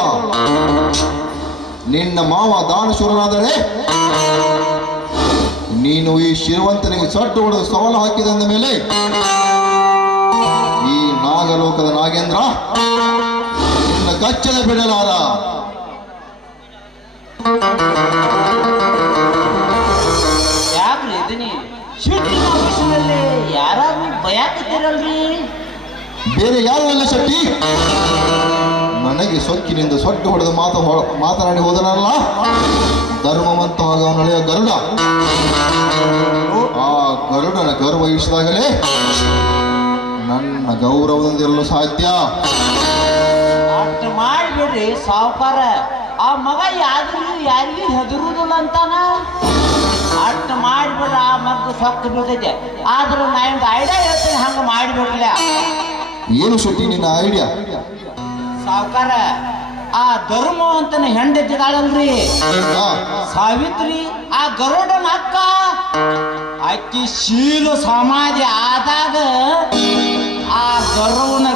ನಿನ್ನ ಮಾವ ದಾನಶೂರನಾದರೆ ನೀನು ಈ ಶಿರವಂತನಿಗೆ ಸೊಟ್ಟು ಹೊಡೆದು ಸವಾಲು ಹಾಕಿದಂದ ಮೇಲೆ ಈ ನಾಗಲೋಕದ ನಾಗೇಂದ್ರ ನಿನ್ನ ಕಚ್ಚದ ಬಿಡಲಾರ. ಯಾಕ್ರಿ ಇದೀನಿ ಶೂಟಿಂಗ್ ಆಫೀಸಿನಲ್ಲಿ ಯಾರಾದ್ರೂ ಭಯಾಕತ್ತೀರಲ್ರಿ? ಬೇರೆ ಯಾರು ಅಲ್ಲ ಶೆಟ್ಟಿ, ನನಗೆ ಸೊಕ್ಕಿನಿಂದ ಸೊಟ್ಟು ಹೊಡೆದು ಮಾತನಾಡಿ ಹೋದನಲ್ಲ ಧರ್ಮವಂತ ಅವನಳೆಯ ಗರುಡ. ಆ ಗರುಡನ ಗರ್ವ ಇಳಿಸಿದಾಗಲೇ ನನ್ನ ಗೌರವದಿಂದಿರಲು ಸಾಧ್ಯ. ಅಷ್ಟು ಮಾಡಿಬಿಡ್ರಿ ಸಾವುಕಾರ. ಆ ಮಗ ಯಾರಿಗೂ ಹೆದರುದಿಲ್ಲ ಅಂತಾನ. ಅಷ್ಟು ಮಾಡಿಬಿಡ್ರಿ, ಆ ಮಗ ಸೊಕ್ಕ ಬೀಳ್ತೈತೆ. ಆದ್ರೆ ನಾ ಒಂದು ಐಡಿಯಾ ಹೇಳ್ತೀನಿ, ಹಂಗೆ ಮಾಡಿಬಿಡ್ರಲ್ಲ. ಏನು ಶೆಟ್ಟಿ ನಿನ್ನ ಐಡಿಯಾ? ಸಾವುಕಾರ, ಆ ಧರ್ಮವಂತನ ಹೆಂಡತಿದಾಳಲ್ರಿ ಸಾವಿತ್ರಿ, ಆ ಗರುಡನ ಅಕ್ಕ, ಆಕಿ ಶೀಲ ಸಮಾಧಿ ಆದ ಆದಾಗ ಆ ಗರುವನ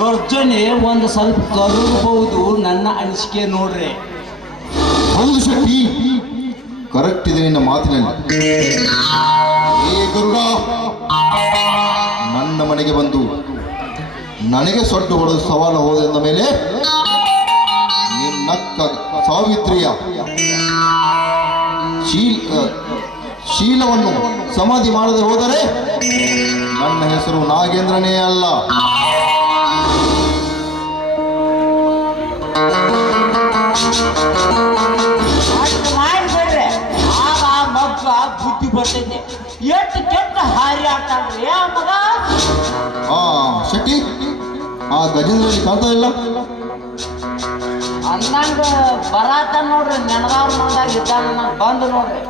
ಗರ್ಜನೆ ಒಂದು ಸ್ವಲ್ಪ ಕರುಬಹುದು ನನ್ನ ಅನಿಸಿಕೆ ನೋಡ್ರಿ. ಹೌದು ಶೆಟ್ಟಿ, ಕರೆಕ್ಟ್ ಇದೆ ನಿನ್ನ ಮಾತಿನಲ್ಲಿ. ಏ ಗರುಡ, ನನ್ನ ಮನೆಗೆ ಬಂದು ನನಗೆ ಸೊಡ್ಡು ಹೊಡೆದು ಸವಾಲು ಹೋದ ಮೇಲೆ ನಿನ್ನಕ್ಕ ಸಾವಿತ್ರಿಯ ಶೀಲವನ್ನು ಸಮಾಧಿ ಮಾಡದೆ ಹೋದರೆ ನನ್ನ ಹೆಸರು ನಾಗೇಂದ್ರನೇ ಅಲ್ಲ. ಮಾಡಿಬಿಡ್ರೆ ಆಗ ಮಗ್ಗ ಬುದ್ಧಿ ಬರ್ತೈತೆ. ಎಷ್ಟು ಕೆಟ್ಟ ಹಾರಿ ಆಡ್ತಾನ್ರಿ ಆ ಮಗ. ಶೆಟ್ಟಿ, ಆ ಗಜೇಂದ್ರಲ್ಲಿ ಕಾಣ್ತಾ ಇಲ್ಲ. ಅಂದಂಗ ಬರಾತ ನೋಡ್ರಿ, ನೆನದವ್ರ ಮಂದಾಗ ಇದ್ದಾನ ಬಂದು ನೋಡ್ರಿ.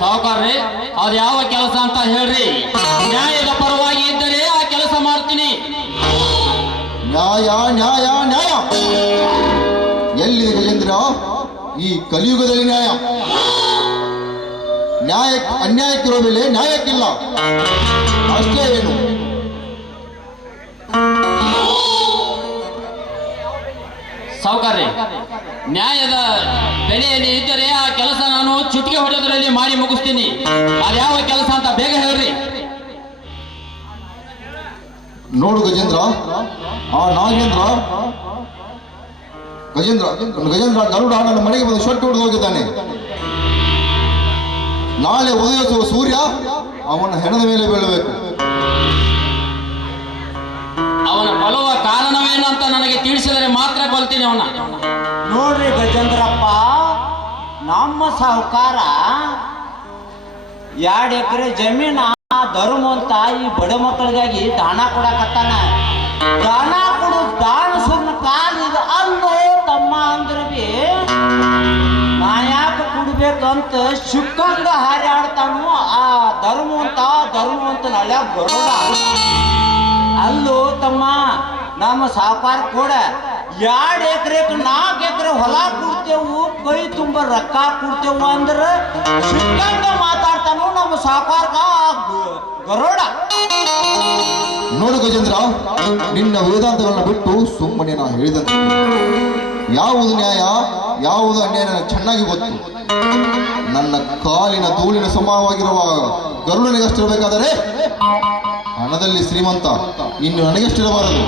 ಸಾವುಕಾರ್ರಿ, ಅದು ಯಾವ ಕೆಲಸ ಅಂತ ಹೇಳ್ರಿ. ನ್ಯಾಯದ ಪರವಾಗಿ ಇದ್ದರೆ ಆ ಕೆಲಸ ಮಾಡ್ತೀನಿ. ನ್ಯಾಯ ನ್ಯಾಯ ನ್ಯಾಯ ಎಲ್ಲಿದೆ ಗಜೇಂದ್ರ? ಈ ಕಲಿಯುಗದಲ್ಲಿ ನ್ಯಾಯ ಅನ್ಯಾಯಕ್ಕಿರೋ ಬೆಲೆ ನ್ಯಾಯಕ್ಕಿಲ್ಲ, ಅಷ್ಟೇ ಏನು? ಸಾವುಕಾರ್ರಿ, ನ್ಯಾಯದ ಬೆಲೆಯಲ್ಲಿ ಇದ್ದರೆ ಆ ಕೆಲಸ ನಾನು ಚುಟಿಕೆ ಹೊಡೆದರಲ್ಲಿ ಮಾಡಿ ಮುಗಿಸ್ತೀನಿ. ಅದ್ಯಾವ ಕೆಲಸ ಅಂತ ಬೇಗ ಹೇಳ್ರಿ. ನೋಡು ಗಜೇಂದ್ರ, ಆ ನಾಗೇಂದ್ರ ಗಜೇಂದ್ರ ಗರುಡ ನನ್ನ ಮನೆಗೆ ಬಂದು ಶೊಟ್ಟು ಹೊಡೆದು ಹೋಗಿದ್ದಾನೆ. ನಾಳೆ ಉದಯಿಸುವ ಸೂರ್ಯ ಅವನ ಹೆಣದ ಮೇಲೆ ಬೀಳಬೇಕು. ಅವನ ಬಲುವ ಕಾರಣವೇನು ಅಂತ ನನಗೆ ತಿಳಿಸಿದರೆ ಮಾತ್ರ ಕೊಲ್ತೀನಿ ಅವನ. ನೋಡ್ರಿ ಗಜೇಂದ್ರಪ್ಪ, ನಮ್ಮ ಸಾಹುಕಾರ 2 ಎಕರೆ ಜಮೀನ ಧರ್ಮ ಅಂತ ಈ ಬಡ ಮಕ್ಕಳಿಗಾಗಿ ದಾನ ಕೊಡಕತ್ತಾನ. ದಾನ ಕೊಡು ದಾನ ಸುಮ್ಮನೆ ಕಾಲಿದು ಅಲ್ಲೋ ತಮ್ಮ ಅಂದ್ರೆ ಬಿ ನಾ ಯಾಕೆ ಕೊಡ್ಬೇಕಂತ ಶಿಕ್ಕಂಗ ಹಾರಿ ಆಡ್ತಾನು ಆ ಧರ್ಮವಂತ ನಳ್ಯಾಗ ಬರೋದ. ಅಲ್ಲೋ ತಮ್ಮ, ನಮ್ಮ ಸಾಹುಕಾರ ಕೂಡ 2 ಎಕರೆಗೆ 4 ಎಕರೆ ಹೊಲ ಕೊಡ್ತೇವು, ಕೈ ತುಂಬ ರೊಕ್ಕ ಕೊಡ್ತೇವು ಅಂದ್ರೆ ಶಿಕ್ಕಂಗ ಮಾತಾಡ್ತಾನು ನಮ್ಮ ಸಾಹುಕಾರ ಗರೋಡ. ನೋಡು ಗಜೇಂದ್ರ, ನಿನ್ನ ವೇದಾಂತಗಳನ್ನ ಬಿಟ್ಟು ಸುಮ್ಮನೆ ನಾ ಹೇಳಿದಂತೆ ಯಾವುದು ನ್ಯಾಯ ಯಾವುದು ಅನ್ಯಾಯ ನನಗೆ ಚೆನ್ನಾಗಿ ಗೊತ್ತು. ನನ್ನ ಕಾಲಿನ ಧೂಳಿನ ಸಮವಾಗಿರುವ ಗರುಡನಿಗಷ್ಟಿರಬೇಕಾದರೆ ಹಣದಲ್ಲಿ ಶ್ರೀಮಂತ ಇನ್ನು ನನಗೆಷ್ಟಿರಬಾರದು.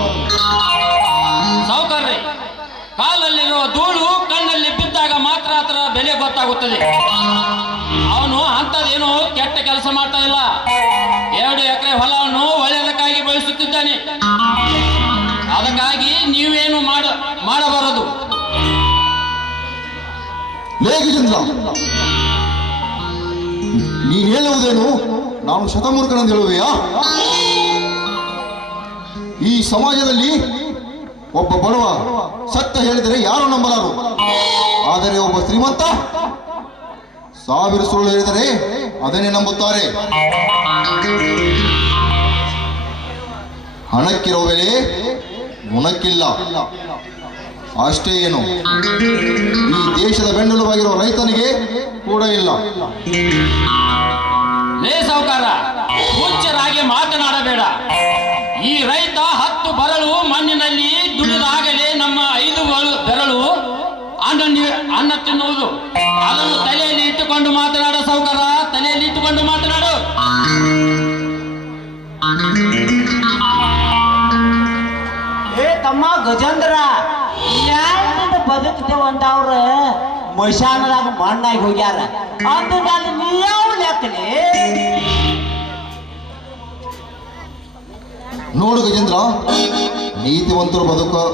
ಸಾವುಕಾರ್ರಿ, ಕಾಲಲ್ಲಿರುವ ಧೂಳು ಕಣ್ಣಲ್ಲಿ ಬಿದ್ದಾಗ ಮಾತ್ರ ಅದರ ಬೆಲೆ ಗೊತ್ತಾಗುತ್ತದೆ. ಅವನು ಅಂಥದ್ದೇನು ಕೆಟ್ಟ ಕೆಲಸ ಮಾಡ್ತಾ ಇಲ್ಲ. 2 ಎಕರೆ ಹೊಲವನ್ನು ಒಳ್ಳೆಯದಕ್ಕಾಗಿ ಬಳಸುತ್ತಿದ್ದಾನೆ. ಅದಕ್ಕಾಗಿ ನೀವೇನು ಮಾಡಬಾರದು. ಲೇ ಗಜೇಂದ್ರ, ನೀನು ಹೇಳುವುದೇನು ನಾನು ಶತಮೂರ್ಖನೆಂದು ಹೇಳುವೆಯಾ? ಈ ಸಮಾಜದಲ್ಲಿ ಒಬ್ಬ ಬಡವ ಸತ್ಯ ಹೇಳಿದರೆ ಯಾರು ನಂಬಲಾರು, ಆದರೆ ಒಬ್ಬ ಶ್ರೀಮಂತ 1000 ಸುಳ್ಳು ಹೇಳಿದರೆ ಅದನ್ನೇ ನಂಬುತ್ತಾರೆ. ಹಣಕ್ಕಿರೋ ಬೆಲೆ ಗುಣಕ್ಕಿಲ್ಲ, ಅಷ್ಟೇ ಏನು ಈ ದೇಶದ ಬೆನ್ನೆಲುಬಾಗಿರುವ ರೈತನಿಗೆ ಕೂಡ ಇಲ್ಲ. ಲೇ ಸಾವುಕಾರ, ಹುಚ್ಚರಾಗಿ ಮಾತನಾಡಬೇಡ. ಈ ರೈತ 10 ಬರಳು ಮಣ್ಣಿನಲ್ಲಿ ದುಡಿದಾಗಲೇ ನಮ್ಮ 5 ಬೆರಳು ಅನ್ನ ತಿನ್ನುವುದು. ಅದನ್ನು ತಲೆಯಲ್ಲಿ ಇಟ್ಟುಕೊಂಡು ಮಾತನಾಡ ಸಾವುಕಾರ, ತಲೆಯಲ್ಲಿ ಇಟ್ಟುಕೊಂಡು ಮಾತನಾಡು. ಏ ತಮ್ಮ ಗಜೇಂದ್ರ, ನ್ಯಾಯದಿಂದ ಬದುಕ್ತೇವಂತ ಅವ್ರ ಮಶಾನದಾಗ ಮಣ್ಣಾಗಿ ಹೋಗ್ಯಾರ. ಅಂದ ಮೇಲೆ ನೀ ಯಾವ ಲೆಕ್ಕಲಿ? ನೋಡು ಗಜೇಂದ್ರ, ನೀತಿವಂತರು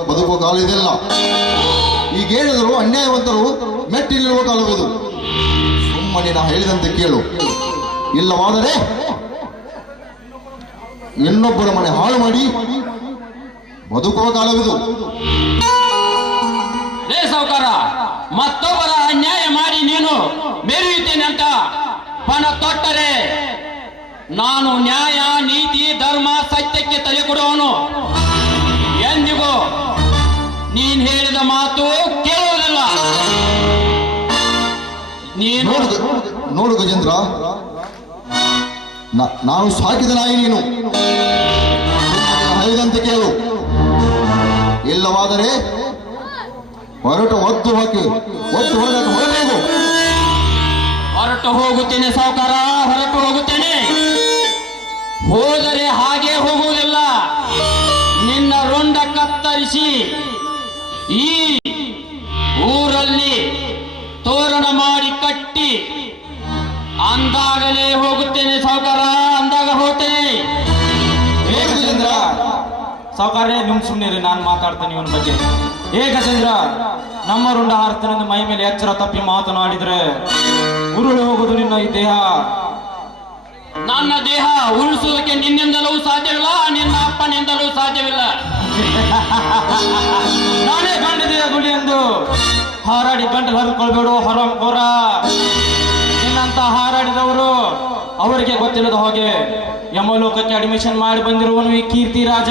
ಬದುಕುವ ಕಾಲ ಇದೆಲ್ಲ. ಈಗ ಹೇಳಿದರು ಅನ್ಯಾಯವಂತರು ಮೆಟ್ಟಿಲಿರುವ ಕಾಲವಿದು. ಸುಮ್ಮನೆ ನಾ ಹೇಳಿದಂತೆ ಕೇಳು, ಇಲ್ಲವಾದರೆ ಇನ್ನೊಬ್ಬರ ಮನೆ ಹಾಳು ಮಾಡಿ ಬದುಕುವ ಕಾಲವಿದು. ಲೇ ಸಾವುಕಾರ, ಮತ್ತೊಬ್ಬರ ಅನ್ಯಾಯ ಮಾಡಿ ನೀನು ಮೆರೆಯುತ್ತೇನೆ ಅಂತ ಪಣ ತೊಟ್ಟರೆ ನಾನು ನ್ಯಾಯ ನೀತಿ ಧರ್ಮ ಸತ್ಯಕ್ಕೆ ತಲೆ ಕೊಡುವವನು. ಎಂದಿಗೂ ನೀನ್ ಹೇಳಿದ ಮಾತು ಕೇಳುವುದಿಲ್ಲ. ನೀನು ನೋಡು ಗಜೇಂದ್ರ, ನಾನು ಸಾಕಿದ ನಾಯಿ ನೀನು. ಹೇಳಿದಂತೆ ಕೇಳು, ಇಲ್ಲವಾದರೆ ಒದ್ದು ಹೋಗಿ ಹೊರಟು ಹೊರಟು ಹೋಗುತ್ತೇನೆ ಸಾವುಕಾರ, ಹೊರಟು ಹೋಗುತ್ತೇನೆ. ಹೋದರೆ ಹಾಗೆ ಹೋಗುವುದಿಲ್ಲ. ನಿನ್ನ ರುಂಡ ಕತ್ತರಿಸಿ ಈ ಊರಲ್ಲಿ ತೋರಣ ಮಾಡಿ ಕಟ್ಟಿ ಅಂದಾಗಲೇ ಹೋಗುತ್ತೇನೆ ಸಾವುಕಾರ, ಅಂದಾಗ ಹೋಗ್ತೇನೆ. ಗಜೇಂದ್ರ ಸಾವುಕಾರ್ರೆ, ನಿಮ್ ಸುಮ್ಮನೆ ನಾನು ಮಾತಾಡ್ತೇನೆ ಇವನ ಬಗ್ಗೆ. ಗಜೇಂದ್ರ, ನಮ್ಮ ರುಂಡ ಹಾರತನ ಮೈ ಮೇಲೆ ಎಚ್ಚರ ತಪ್ಪಿ ಮಾತನಾಡಿದ್ರೆ ಉರುಳಿ ಹೋಗುದು ನಿನ್ನ ಈ ದೇಹ. ನನ್ನ ದೇಹ ಉಳಿಸುವುದಕ್ಕೆ ನಿನ್ನಿಂದಲೂ ಸಾಧ್ಯವಿಲ್ಲ, ನಿನ್ನ ಅಪ್ಪನಿಂದಲೂ ಸಾಧ್ಯವಿಲ್ಲ. ನಾನೇ ಗಂಡದೆಯ ಗುಳಿ ಎಂದು ಹಾರಾಡಿ ಗಂಟಲು ಹರಿಕೊಳ್ಬೇಡು ಹೊರ. ನಿನ್ನಂತ ಹಾರಾಡಿದವರು ಅವರಿಗೆ ಗೊತ್ತಿಲ್ಲದ ಹಾಗೆ ಯಮಲೋಕಕ್ಕೆ ಅಡ್ಮಿಷನ್ ಮಾಡಿ ಬಂದಿರುವನು ಈ ಕೀರ್ತಿ ರಾಜ.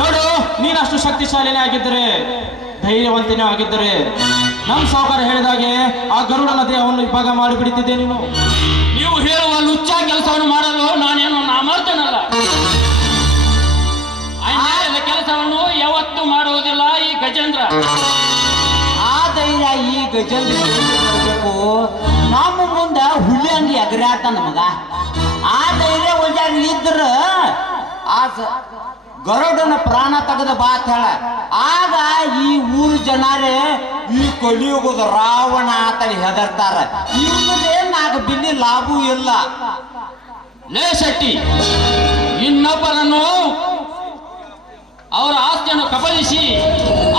ನೋಡು, ನೀನಷ್ಟು ಶಕ್ತಿಶಾಲಿನೇ ಆಗಿದ್ದರೆ, ಧೈರ್ಯವಂತನೇ ಆಗಿದ್ದರೆ ನಮ್ಮ ಸಾವುಕಾರ ಹೇಳಿದಾಗೆ ಆ ಗರುಡನ ದೇಹವನ್ನು ವಿಭಾಗ ಮಾಡಿಬಿಡುತ್ತಿದ್ದೆ ನೀನು. ನೀವು ಹೇಳುವ ಲುಚ್ಚ ಕೆಲಸವನ್ನು ಮಾಡಲು ನಾನೇನು ಮಾಡ್ತೇನಲ್ಲ. ಅನ್ಯಾಯದ ಕೆಲಸವನ್ನು ಯಾವತ್ತೂ ಮಾಡುವುದಿಲ್ಲ ಈ ಗಜೇಂದ್ರ. ಆ ಧೈರ್ಯ ಈ ಗಜೇಂದ್ರ ಬರಬೇಕು. ನಮ್ಮ ಮುಂದ ಹುಲಿ ಹಂಗೆ ಎಗರಾಡ್ತಾನ ಮಗ. ಆ ಧೈರ್ಯ ಒಳ್ಳೆ ಇದ್ರ ಆ ಗರುಡನ ಪ್ರಾಣ ತೆಗೆದ ಬಾತ್ ಹೇಳ. ಆಗ ಈ ಊರು ಜನರೇ ಈ ಕಲಿಯುಗದ ರಾವಣ ಆತಳಿ ಹೆದರ್ತಾರ. ಇವ್ರದೇ ನಾಲ್ಕು ಬಿಲ್ಲಿ ಲಾಭವೂ ಇಲ್ಲ. ಲೇ ಶೆಟ್ಟಿ, ಇನ್ನೊಬ್ಬರನ್ನು ಅವರ ಆಸ್ತಿಯನ್ನು ಕಬಳಿಸಿ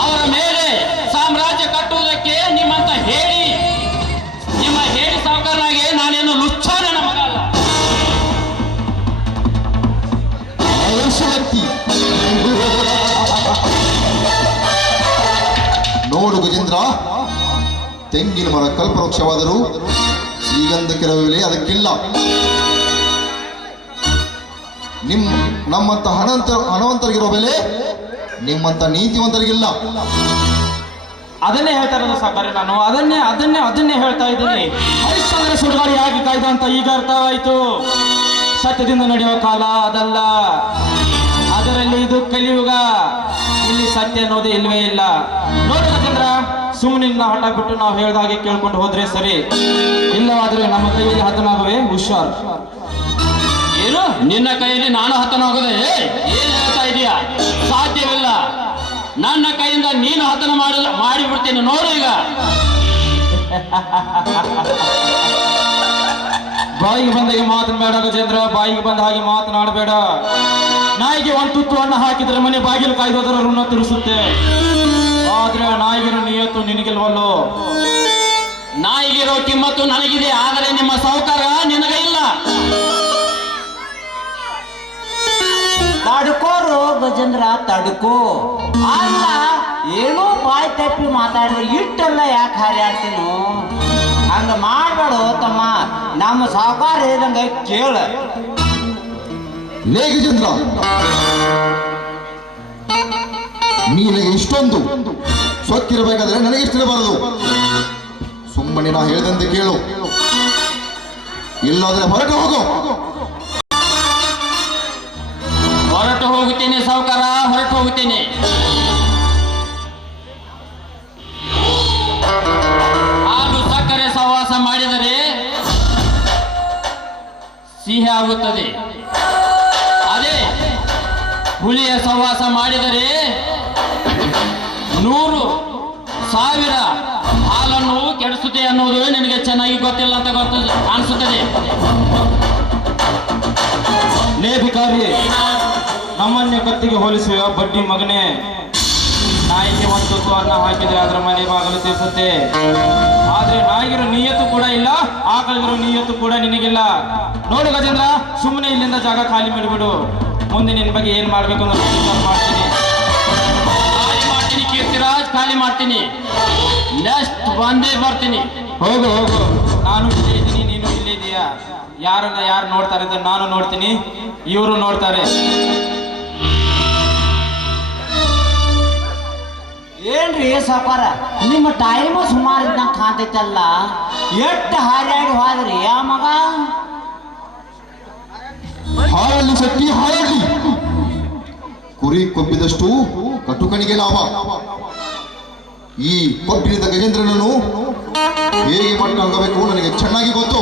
ಅವರ ಮೇಲೆ ಸಾಮ್ರಾಜ್ಯ ಕಟ್ಟುವುದಕ್ಕೆ ನಿಮ್ಮ ಹೇಳಿ ಸಾವುಕಾರನಾಗೆ ನಾನೇನು ಲುಚ್ಚ ನನ್ನ ಮಗ ಅಲ್ಲ. ನೋಡು ಗಜೇಂದ್ರ, ತೆಂಗಿನ ಮರ ಕಲ್ಪವೃಕ್ಷವಾದರೂ ಶ್ರೀಗಂಧಕ್ಕೆ ಬೆಲೆ ಅದಕ್ಕಿಲ್ಲ. ನಮ್ಮಂತ ಹಣವಂತರಿಗಿರೋ ಬೆಲೆ ನಿಮ್ಮಂತ ನೀತಿವಂತರಿಗಿಲ್ಲ. ಅದನ್ನೇ ಹೇಳ್ತಾ ಇರೋದು ಸಾಕಾರೆ. ನಾನು ಅದನ್ನೇ ಹೇಳ್ತಾ ಇದ್ದೀನಿ. ಹರಿಶ್ಚಂದ್ರ ಸುಡುಗಾಡಿಯಾಗಿ ಕಾಯ್ದ ಅಂತ ಈಗ ಅರ್ಥವಾಯಿತು. ಸತ್ಯದಿಂದ ನಡೆಯುವ ಕಾಲ ಅದಲ್ಲ, ಅದರಲ್ಲಿ ಇದು ಕಲಿಯುಗ. ಇಲ್ಲಿ ಸತ್ಯ ಅನ್ನೋದೇ ಇಲ್ವೇ ಇಲ್ಲ. ನೋಡಿ ಗಜೇಂದ್ರ, ಸುಮ್ಮನೆ ಹಠ ಬಿಟ್ಟು ನಾವು ಹೇಳ್ದಾಗೆ ಕೇಳ್ಕೊಂಡು ಹೋದ್ರೆ ಸರಿ, ಇಲ್ಲವಾದ್ರೆ ನಮ್ಮ ಕೈಯಲ್ಲಿ ಹತನಾಗುವೆ. ಹುಷಾರ್. ಏನು ನಿನ್ನ ಕೈಯಲ್ಲಿ ನಾನು ಹತನಾಗೋದೆ? ಏನ್ ಹೇಳ್ತಾ ಇದೀಯಾ? ಸಾಧ್ಯವಿಲ್ಲ. ನನ್ನ ಕೈಯಿಂದ ನೀನು ಹತನ ಮಾಡಿಬಿಡ್ತೇನೆ ನೋಡು. ಈಗ ಬಾಯಿಗೆ ಬಂದಾಗೆ ಮಾತನಾಡ ಗಜೇಂದ್ರ, ಬಾಯಿಗೆ ಬಂದ ಹಾಗೆ ಮಾತನಾಡಬೇಡ. ನಾಯಿಗೆ ಒಂದು ತುತ್ತು ಅನ್ನ ಹಾಕಿದ್ರೆ ಮನೆ ಬಾಗಿಲು ಕಾಯ್ದೋದರ ಋಣ ತಿರುಸುತ್ತೆ. ಆದ್ರೆ ನಾಯಿಗಿರೋ ನಿಯತ್ತು ನಿನಗಿಲ್ವಲ್ಲೋ. ನಾಯಿಗಿರೋ ಕಿಮ್ಮತ್ತು ನನಗಿದೆ, ಆದರೆ ನಿಮ್ಮ ಸಾವುಕಾರ ನಿನಗೆ ಇಲ್ಲ. ತಡ್ಕೋರು ಗಜೇಂದ್ರ, ತಡ್ಕೋ. ಅಲ್ಲ, ಏನೋ ಬಾಯಿ ತಪ್ಪಿ ಮಾತಾಡಿದ್ರೆ ಇಟ್ಟೆಲ್ಲ ಯಾಕೆ ಹಾರ್ಯಾಡ್ತೀನೋ? ಹಂಗ ಮಾಡ್ಬೇಡು ತಮ್ಮ. ನಮ್ಮ ಸಾವುಕಾರ ಹೇಳಿದಂಗ ಕೇಳ. ಲೇ ಗಜೇಂದ್ರ, ನಿನಗೆ ಇಷ್ಟೊಂದು ಸೊಕ್ಕಿರಬೇಕಾದ್ರೆ ನನಗೆ ಇಷ್ಟಿರಬಾರದು. ಸುಮ್ಮನೆ ನಾ ಹೇಳಿದಂತೆ ಕೇಳು, ಇಲ್ಲಾದ್ರೆ ಹೊರಟು ಹೋಗು. ಹೊರಟು ಹೋಗುತ್ತೇನೆ ಸಾವುಕಾರ, ಹೊರಟು ಹೋಗುತ್ತೇನೆ. ಹಾಲು ಸಕ್ಕರೆ ಸಹವಾಸ ಮಾಡಿದರೆ ಸಿಹಿ ಆಗುತ್ತದೆ. ಅದೇ ಹುಲಿಯ ಸಹವಾಸ ಮಾಡಿದರೆ 100,000 ಹಾಲನ್ನು ಕೆಡಿಸುತ್ತೆ ಅನ್ನೋದು ನಿನಗೆ ಚೆನ್ನಾಗಿ ಗೊತ್ತಿಲ್ಲ ಅಂತ ಕಾಣಿಸುತ್ತದೆ. ಲೇ ಭಿಕಾರಿ, ನಮ್ಮನ್ನೇ ಕತ್ತಿಗೆ ಹೋಲಿಸುವ ಬಡ್ಡಿ ಮಗನೇ. ನಾಯಿಗೆ ಒಂದು ತುತ್ತು ಅನ್ನ ಹಾಕಿದ್ರೆ ಅದರ ಮನೆ ಬಾಗಿಲು ತಿಳಿಸುತ್ತೆ. ಆದ್ರೆ ನಾಯಿಗಿರೋ ನಿಯತ್ತು ಕೂಡ ಇಲ್ಲ, ಆಕಳಿಗಿರೋ ನಿಯತ್ತು ಕೂಡ ನಿನಗಿಲ್ಲ. ನೋಡು ಗಜೇಂದ್ರ, ಸುಮ್ಮನೆ ಇಲ್ಲಿಂದ ಜಾಗ ಖಾಲಿ ಮಾಡಿಬಿಡು. ಮುಂದೆ ನಿನ್ನ ಬಗ್ಗೆ ಏನ್ ಮಾಡ್ಬೇಕು ಅನ್ನೋದು ವಿಚಾರ ಮಾಡ್ತೀನಿ. ಖಾಲಿ ಮಾಡ್ತೀನಿ ಕೀರ್ತಿರಾಜ್, ಖಾಲಿ ಮಾಡ್ತೀನಿ. ನೆಕ್ಸ್ಟ್ ಬಂದೇ ಬರ್ತೀನಿ. ಹೋಗು ಹೋಗು, ನಾನು ಇಲ್ಲೇ ಇದ್ದೀನಿ, ನೀನು ಇಲ್ಲೇ ಇದೀಯಾ. ಯಾರನ್ನ ಯಾರು ನೋಡ್ತಾರೆ ಅಂತ ನಾನು ನೋಡ್ತೀನಿ, ಇವರು ನೋಡ್ತಾರೆ. ಏನ್ರಿ ಸಾವುಕಾರ ನಿಮ್ಮ ಟೈಮ್ ಸುಮಾರು ಇದ್ದಂಗೆ ಕಾಣ್ತೈತಲ್ಲ ಎಷ್ಟು ಹಾರ್ಯಾಡಿ ಹೋದ್ರಿ ಆ ಮಗ ಹಾಳಲ್ಲಿ ಶಕ್ತಿ ಹಾಳಲ್ಲಿ ಕುರಿ ಕೊಬ್ಬಿದಷ್ಟು ಕಟುಕನಿಗೆ ಲಾಭ. ಈ ಕೊಬ್ಬಿದ ಗಜೇಂದ್ರನನ್ನು ಹೇಗೆ ಮಟ್ಟ ಆಗಬೇಕು ನನಗೆ ಚೆನ್ನಾಗಿ ಗೊತ್ತು.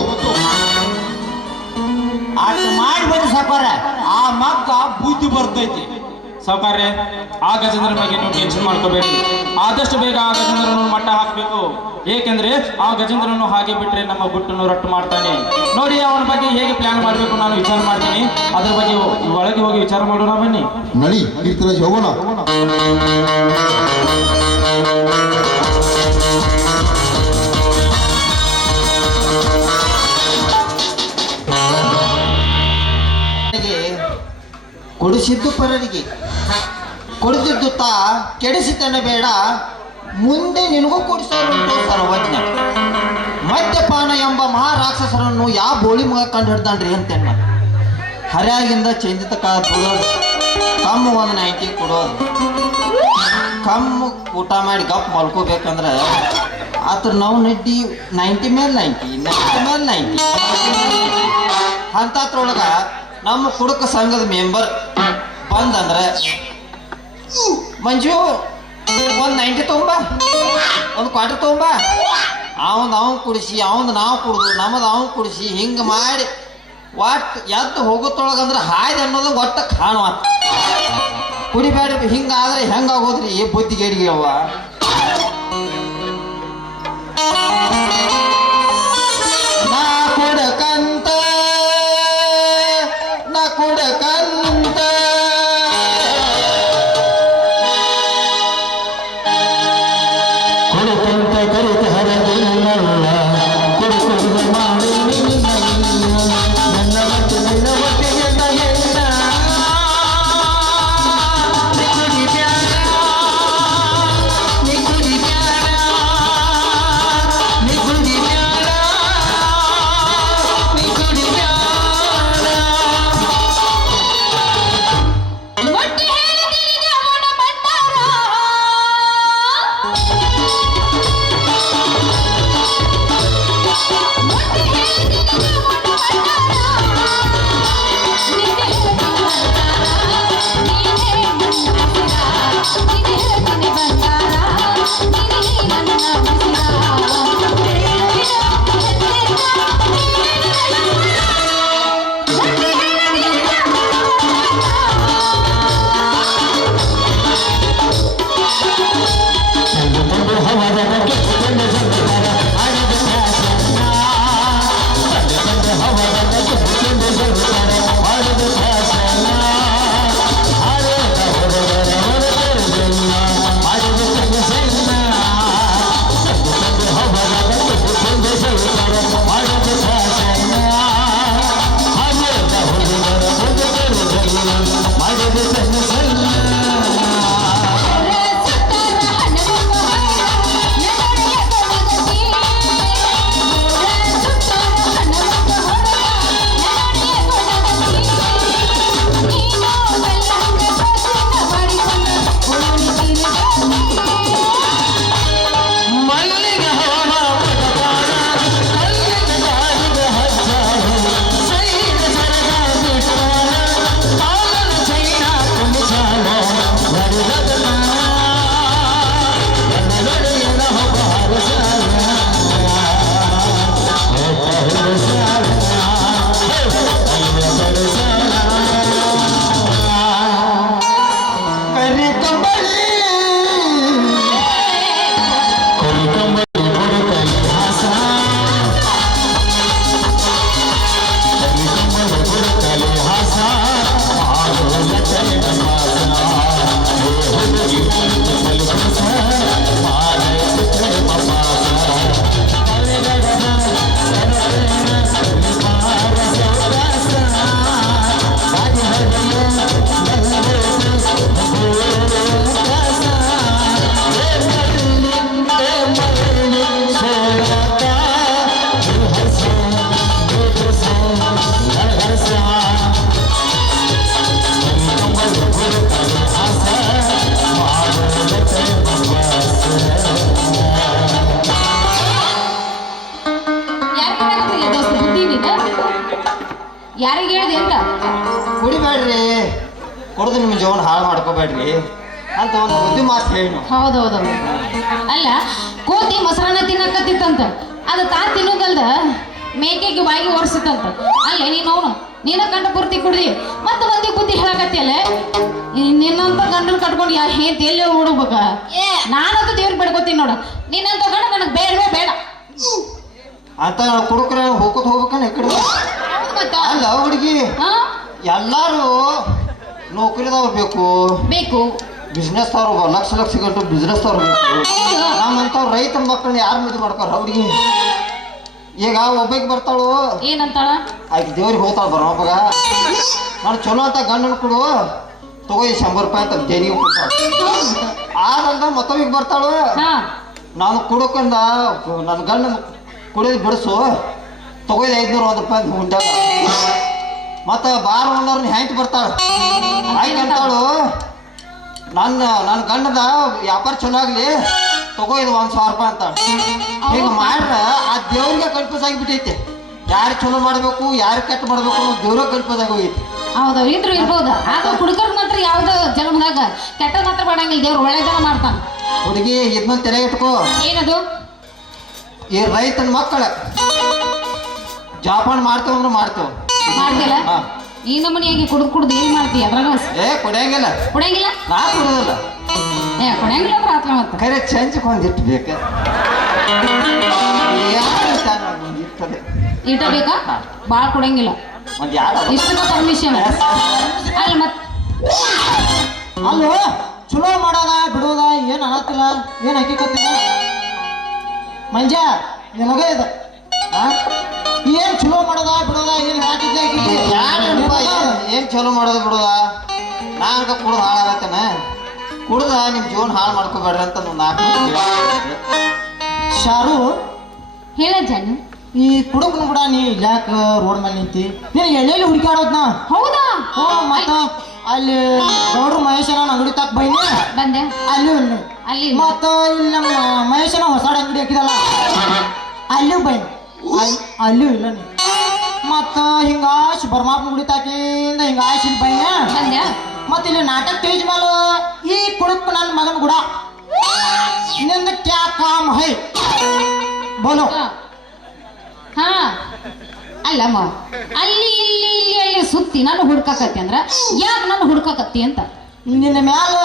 ಅಷ್ಟು ಮಾಡ್ಬೇಡಿ ಸಾವುಕಾರ ಆ ಮಗ ಬುದ್ಧಿ ಬರ್ತೈತಿ. ಸಾವುಕಾರ್ರೆ ಆ ಗಜೇಂದ್ರನ ಬಗ್ಗೆ ನೀವು ಟೆನ್ಷನ್ ಮಾಡ್ಕೋಬೇಡಿ. ಆದಷ್ಟು ಬೇಗ ಆ ಗಜೇಂದ್ರನನ್ನು ಮಟ್ಟ ಹಾಕಬೇಕು. ಏಕೆಂದ್ರೆ ಆ ಗಜೇಂದ್ರನು ಹಾಗೆ ಬಿಟ್ರೆ ನಮ್ಮ ಗುಟ್ಟನ್ನು ರಟ್ಟು ಮಾಡ್ತಾನೆ. ನೋಡಿ ಅವನ ಬಗ್ಗೆ ಹೇಗೆ ಪ್ಲಾನ್ ಮಾಡಬೇಕು ನಾನು ವಿಚಾರ ಮಾಡ್ತೀನಿ. ಅದ್ರ ಬಗ್ಗೆ ಒಳಗೆ ಹೋಗಿ ವಿಚಾರ ಮಾಡೋಣ ಬನ್ನಿ. ನಡಿ ಕೀರ್ತರಾಜ್ ಹೋಗೋಣ. ಕೊಡಿಸಿದ್ದು ಪರರಿಗೆ ಕೊಡಿಸಿದ್ದು ತಾ ಕೆಡಿಸಿತನ ಬೇಡ ಮುಂದೆ ನಿನಗೂ ಕೊಡಿಸೋರುಂಟು ಸರ್ವಜ್ಞ. ಮದ್ಯಪಾನ ಎಂಬ ಮಹಾರಾಕ್ಷಸರನ್ನು ಯಾವ ಬೋಳಿ ಮಗ ಕಂಡು ಹಿಡ್ದಾನ್ರಿ ಅಂತೇನ ಹರ್ಯಾಗಿಂದ ಚಂದಿತ ಕಾಲ ಬಿಡೋದು ಕಮ್ಮು ಒಂದು 90 ಕೊಡೋದು ಕಮ್ಮು ಊಟ ಮಾಡಿ ಗಪ್ ಮಲ್ಕೋಬೇಕಂದ್ರೆ ಆತರ ನಾವು ನಡ್ಡಿ 90 ಮೇಲೆ 90 ಅಂತತ್ರೊಳಗ ನಮ್ಮ ಕುಡುಕ ಸಂಘದ ಮೆಂಬರ್ ಬಂದಂದ್ರೆ ಮಂಜು ಒಂದು 90 ತೊಗೊಂಬ, ಒಂದು ಕ್ವಾರ್ಟರ್ ತೊಗೊಂಬ, ಅವನು ಕುಡಿಸಿ ಅವನು ನಾವು ಕುಡಿದು ನಮ್ಮದು ಅವನು ಕುಡಿಸಿ ಹಿಂಗೆ ಮಾಡಿ ಒಟ್ಟು ಎದ್ದು ಹೋಗೋತೊಳಗಂದ್ರೆ ಹಾಯ್ದು ಅನ್ನೋದು ಒಟ್ಟು ಕಾಣುವ ಕುಡಿಬೇಡ. ಹಿಂಗಾದ್ರೆ ಹೆಂಗಾಗೋದ್ರಿ ಬುದ್ಧಿಗೇಡಿಗೆ ಅವ್ವ. ನಾ ಕುಡಕಂತ ಯಾರಿಗೆ ಹೇಳಿದೆ ಅಂತ? ಕುಡಿಬೇಡ್ರಿ, ಕುಡ್ದು ನಿಮ್ಮ ಜೀವನ ಹಾಳು ಮಾಡ್ಕೋಬೇಡ್ರಿ ಅಂತ ಒಂದು ಬುದ್ಧಿ ಮಾತು ಹೇಳಿ. ಹೌದೌದು. ಅಲ್ಲ, ಕೋತಿ ಮೊಸರನ್ನ ತಿನ್ನಕತ್ತಿತ್ತಂತ, ಅದು ತಾ ತಿನ್ನೋದಲ್ದ ಮೇಕೆಗೆ ಬಾಯಿಗೆ ಓಡಿಸಿತ್ತಂತ. ಅಲ್ಲ ನೀನ ಗಂಡ ಪೂರ್ತಿ ಕುಡ್ದಿ ಮತ್ತೆ ಮಂದಿ ಬುದ್ಧಿ ಹೇಳಕತ್ತಿಯಲ್ಲ. ನಿನ್ನಂತ ಗಂಡನ ಕಟ್ಕೊಂಡು ಹೇಂತ ಎಲ್ಲಿ ಹುಡುಗ್ಬೇಕ? ನಾನಂತೂ ದೇವ್ರಿಗೆ ಬೇಡ್ಕೋತೀನಿ ನೋಡ, ನಿನ್ನಂತ ಗಂಡ ನನಗೆ ಬೇಡವೇ ಬೇಡ ಅಂತ ಕುಡುಕ್ರೆ ಹೋಗೋದು ಹೋಗ್ಬೇಕನ್ನ ಈ ಕಡೆ. ಅಲ್ಲ ಹುಡುಗಿ, ಎಲ್ಲಾರು ನೌಕರಿದವ್ರು ಬೇಕು, ಬಿಸ್ನೆಸ್ ಅವ್ರು ಲಕ್ಷ ಗಂಟು ಬಿಸ್ನೆಸ್ ಅವ್ರು ಬೇಕು. ನಮ್ಮಂತವ್ರು ರೈತ ಮಕ್ಕಳನ್ನ ಯಾರು ಮದುವೆ ಮಾಡ್ತಾರ ಹುಡುಗಿ? ಈಗ ಒಬ್ಬಕ್ಕೆ ಬರ್ತಾಳು, ಏನಂತಾಳ? ಆಯ್ತು ದೇವ್ರಿಗೆ ಹೋಗ್ತಾಳ ಬರೋ ಒಬ್ಬಗ, ನಾನು ಚಲೋ ಅಂತ ಗಂಡನ ಕೊಡು ತಗೋ 100 ರೂಪಾಯಿ ಅಂತ ದೇನಿಗೆ ಕೊಡ್ತಾಳ. ಆದಂತ ಮತ್ತೊಬ್ಬಗೆ ಬರ್ತಾಳು, ನಾನು ಕುಡಕಂದ ನನ್ನ ಗಂಡನ ಕುಡಿದು ಬಿಡಿಸು ತಗೋ 501 ರೂಪಾಯಿ ಉಂಟಾಗ. ಮತ್ತೆ ಬಾರ್ ಒಂದವ್ರನ್ನ ಹೆಂಟ್ ಬರ್ತಾಳ, ಆಯ್ತು ಅಂತಾಳು ನನ್ನ ಗಂಡದ ವ್ಯಾಪಾರ ಚಲೋ ಆಗ್ಲಿ ತಗೋ 1,000 ರೂಪಾಯಿ ಅಂತಾಳ. ಈಗ ಮಾಡ್ರ ಆ ದೇವ್ರಿಗೆ ಕನ್ಫ್ಯೂಸ್ ಆಗಿಬಿಟ್ಟೈತೆ, ಯಾರು ಚಲೋ ಮಾಡ್ಬೇಕು ಯಾರು ಕೆಟ್ಟ ಮಾಡ್ಬೇಕು ಅನ್ನೋ ದೇವ್ರಿಗೆ ಕನ್ಫ್ಯೂಸ್ ಆಗಿ ಹೋಗೈತಿ. ಹೌದು, ಇದ್ರು ಇರ್ಬೋದು. ಆದ್ರೆ ಹುಡುಗರ್ ಮಾತ್ರ ಯಾವ್ದು ಜನ್ಮದಾಗ ಕೆಟ್ಟ ಮಾತ್ರ ಮಾಡಂಗಿಲ್ಲ, ದೇವ್ರು ಒಳ್ಳೆದನ ಮಾಡ್ತಾನ. ಹುಡುಗಿ ಇದನ್ನ ತಲೆ ಇಟ್ಕೋ, ಏನದು? ಈ ರೈತನ ಮಕ್ಕಳ ಜಾಪಾನ್ ಮಾಡ್ತೇವ ಅಂದ್ರೆ ಮಾಡ್ತೇವ, ಮಾಡ್ತಿಲ್ಲ. ಈ ನಮ್ಮನಿಯಾಗಿ ಕುಡ್ದು ಏನ್ ಮಾಡ್ತೀಯ? ಅದ್ರಾಗ ಕುಡಿಯಂಗಿಲ್ಲ, ಕುಡಿಯಂಗಿಲ್ಲ, ನಾ ಕುಡುದಿಲ್ಲ. ಕುಡಿಯಂಗಿಲ್ಲ ಅಂದ್ರೆ ಆತ್ಮ ಮತ್ತೆ ಖರೆ ಚಂಚಕ್ಕೆ ಒಂದಿಟ್ಟು ಬೇಕ, ಈಟ ಬೇಕಾ? ಭಾಳ ಕುಡಿಯಂಗಿಲ್ಲ, ಒಂದ್ ಯಾರು ಇಷ್ಟಕ್ಕ ಪರ್ಮಿಷನ್. ಅಲ್ಲ ಮತ್ ಅಲ್ಲೋ ಚಲೋ ಮಾಡೋದ ಬಿಡೋದ ಏನ್ ಅನ್ನತ್ತಿಲ್ಲ, ಏನ್ ಹಾಕಿಕೊತ್ತಿಲ್ಲ ಮಂಜ ನಿನಗ ಇದು ಏನ್ ಚಲೋ ಮಾಡೋದ ಬಿಡೋದ ಏನ್ ಹಾಕಿದ್ದೆ ಏನ್ ಚಲೋ ಮಾಡೋದು ಬಿಡೋದ? ನಾನ್ಗ ಕುಡ್ದು ಹಾಳಾಗತ್ತೇನ? ಕುಡ್ದ ನಿಮ್ ಜೀವನ ಹಾಳು ಮಾಡ್ಕೋಬೇಡ್ರಿ ಅಂತ ಒಂದು 4 ಶಾರು ಹೇಳ ಜನ್. ಈ ಕುಡುಕನ ಕೂಡ ನೀ ಯಾಕ ರೋಡ್ ಮೇಲೆ ನಿಂತಿ? ನೀನು ಎಲ್ಲೆಲ್ಲಿ ಹುಡುಕಾಡೋದ್ನ? ಹೌದಾ? ಮತ್ತ ಅಲ್ಲಿ ಗೌಡ್ರು ಮಹೇಶನ ಅಂಗಡಿ ತಕ್ಕ ಬೈನಿ ಬಂದೆ ಅಲ್ಲಿ ಮತ್ತ ಇಲ್ಲಿ ನಮ್ಮ ಮಹೇಶನ ಹೊಸಾಡ ಅಂಗಡಿ ಹಾಕಿದಲ್ಲ ಅಲ್ಲೂ ಬೈನಿ, ಅಲ್ಲೂ ಇಲ್ಲ ನೀ. ಮತ್ತ ಹಿಂಗಾಶ್ ಬರ್ಮಾಪ್ನ ಗುಡಿ ತಾಕಿಂದ ಹಿಂಗಾಶ್ ಇಲ್ಲಿ ಬೈನ ಬಂದೆ. ಮತ್ತ ಇಲ್ಲಿ ನಾಟಕ ತೇಜ್ ಮೇಲೆ ಈ ಕುಡುಕ್ ನನ್ನ ಮಗನ ಗುಡ ನಿಂದ ಕ್ಯಾ ಕಾಮ್ ಹೈ ಬೋಲೋ? ಹಾ ಅಲ್ಲಮ್ಮ, ಅಲ್ಲಿ ಇಲ್ಲಿ ಇಲ್ಲಿ ಅಲ್ಲಿ ಸುತ್ತಿ ನಾನು ಹುಡ್ಕಾಕತ್ತಿ ಅಂದ್ರ ಯಾಕೆ ನಾನು ಹುಡ್ಕಾಕತ್ತಿ ಅಂತ ನಿನ್ನ ಮ್ಯಾಲ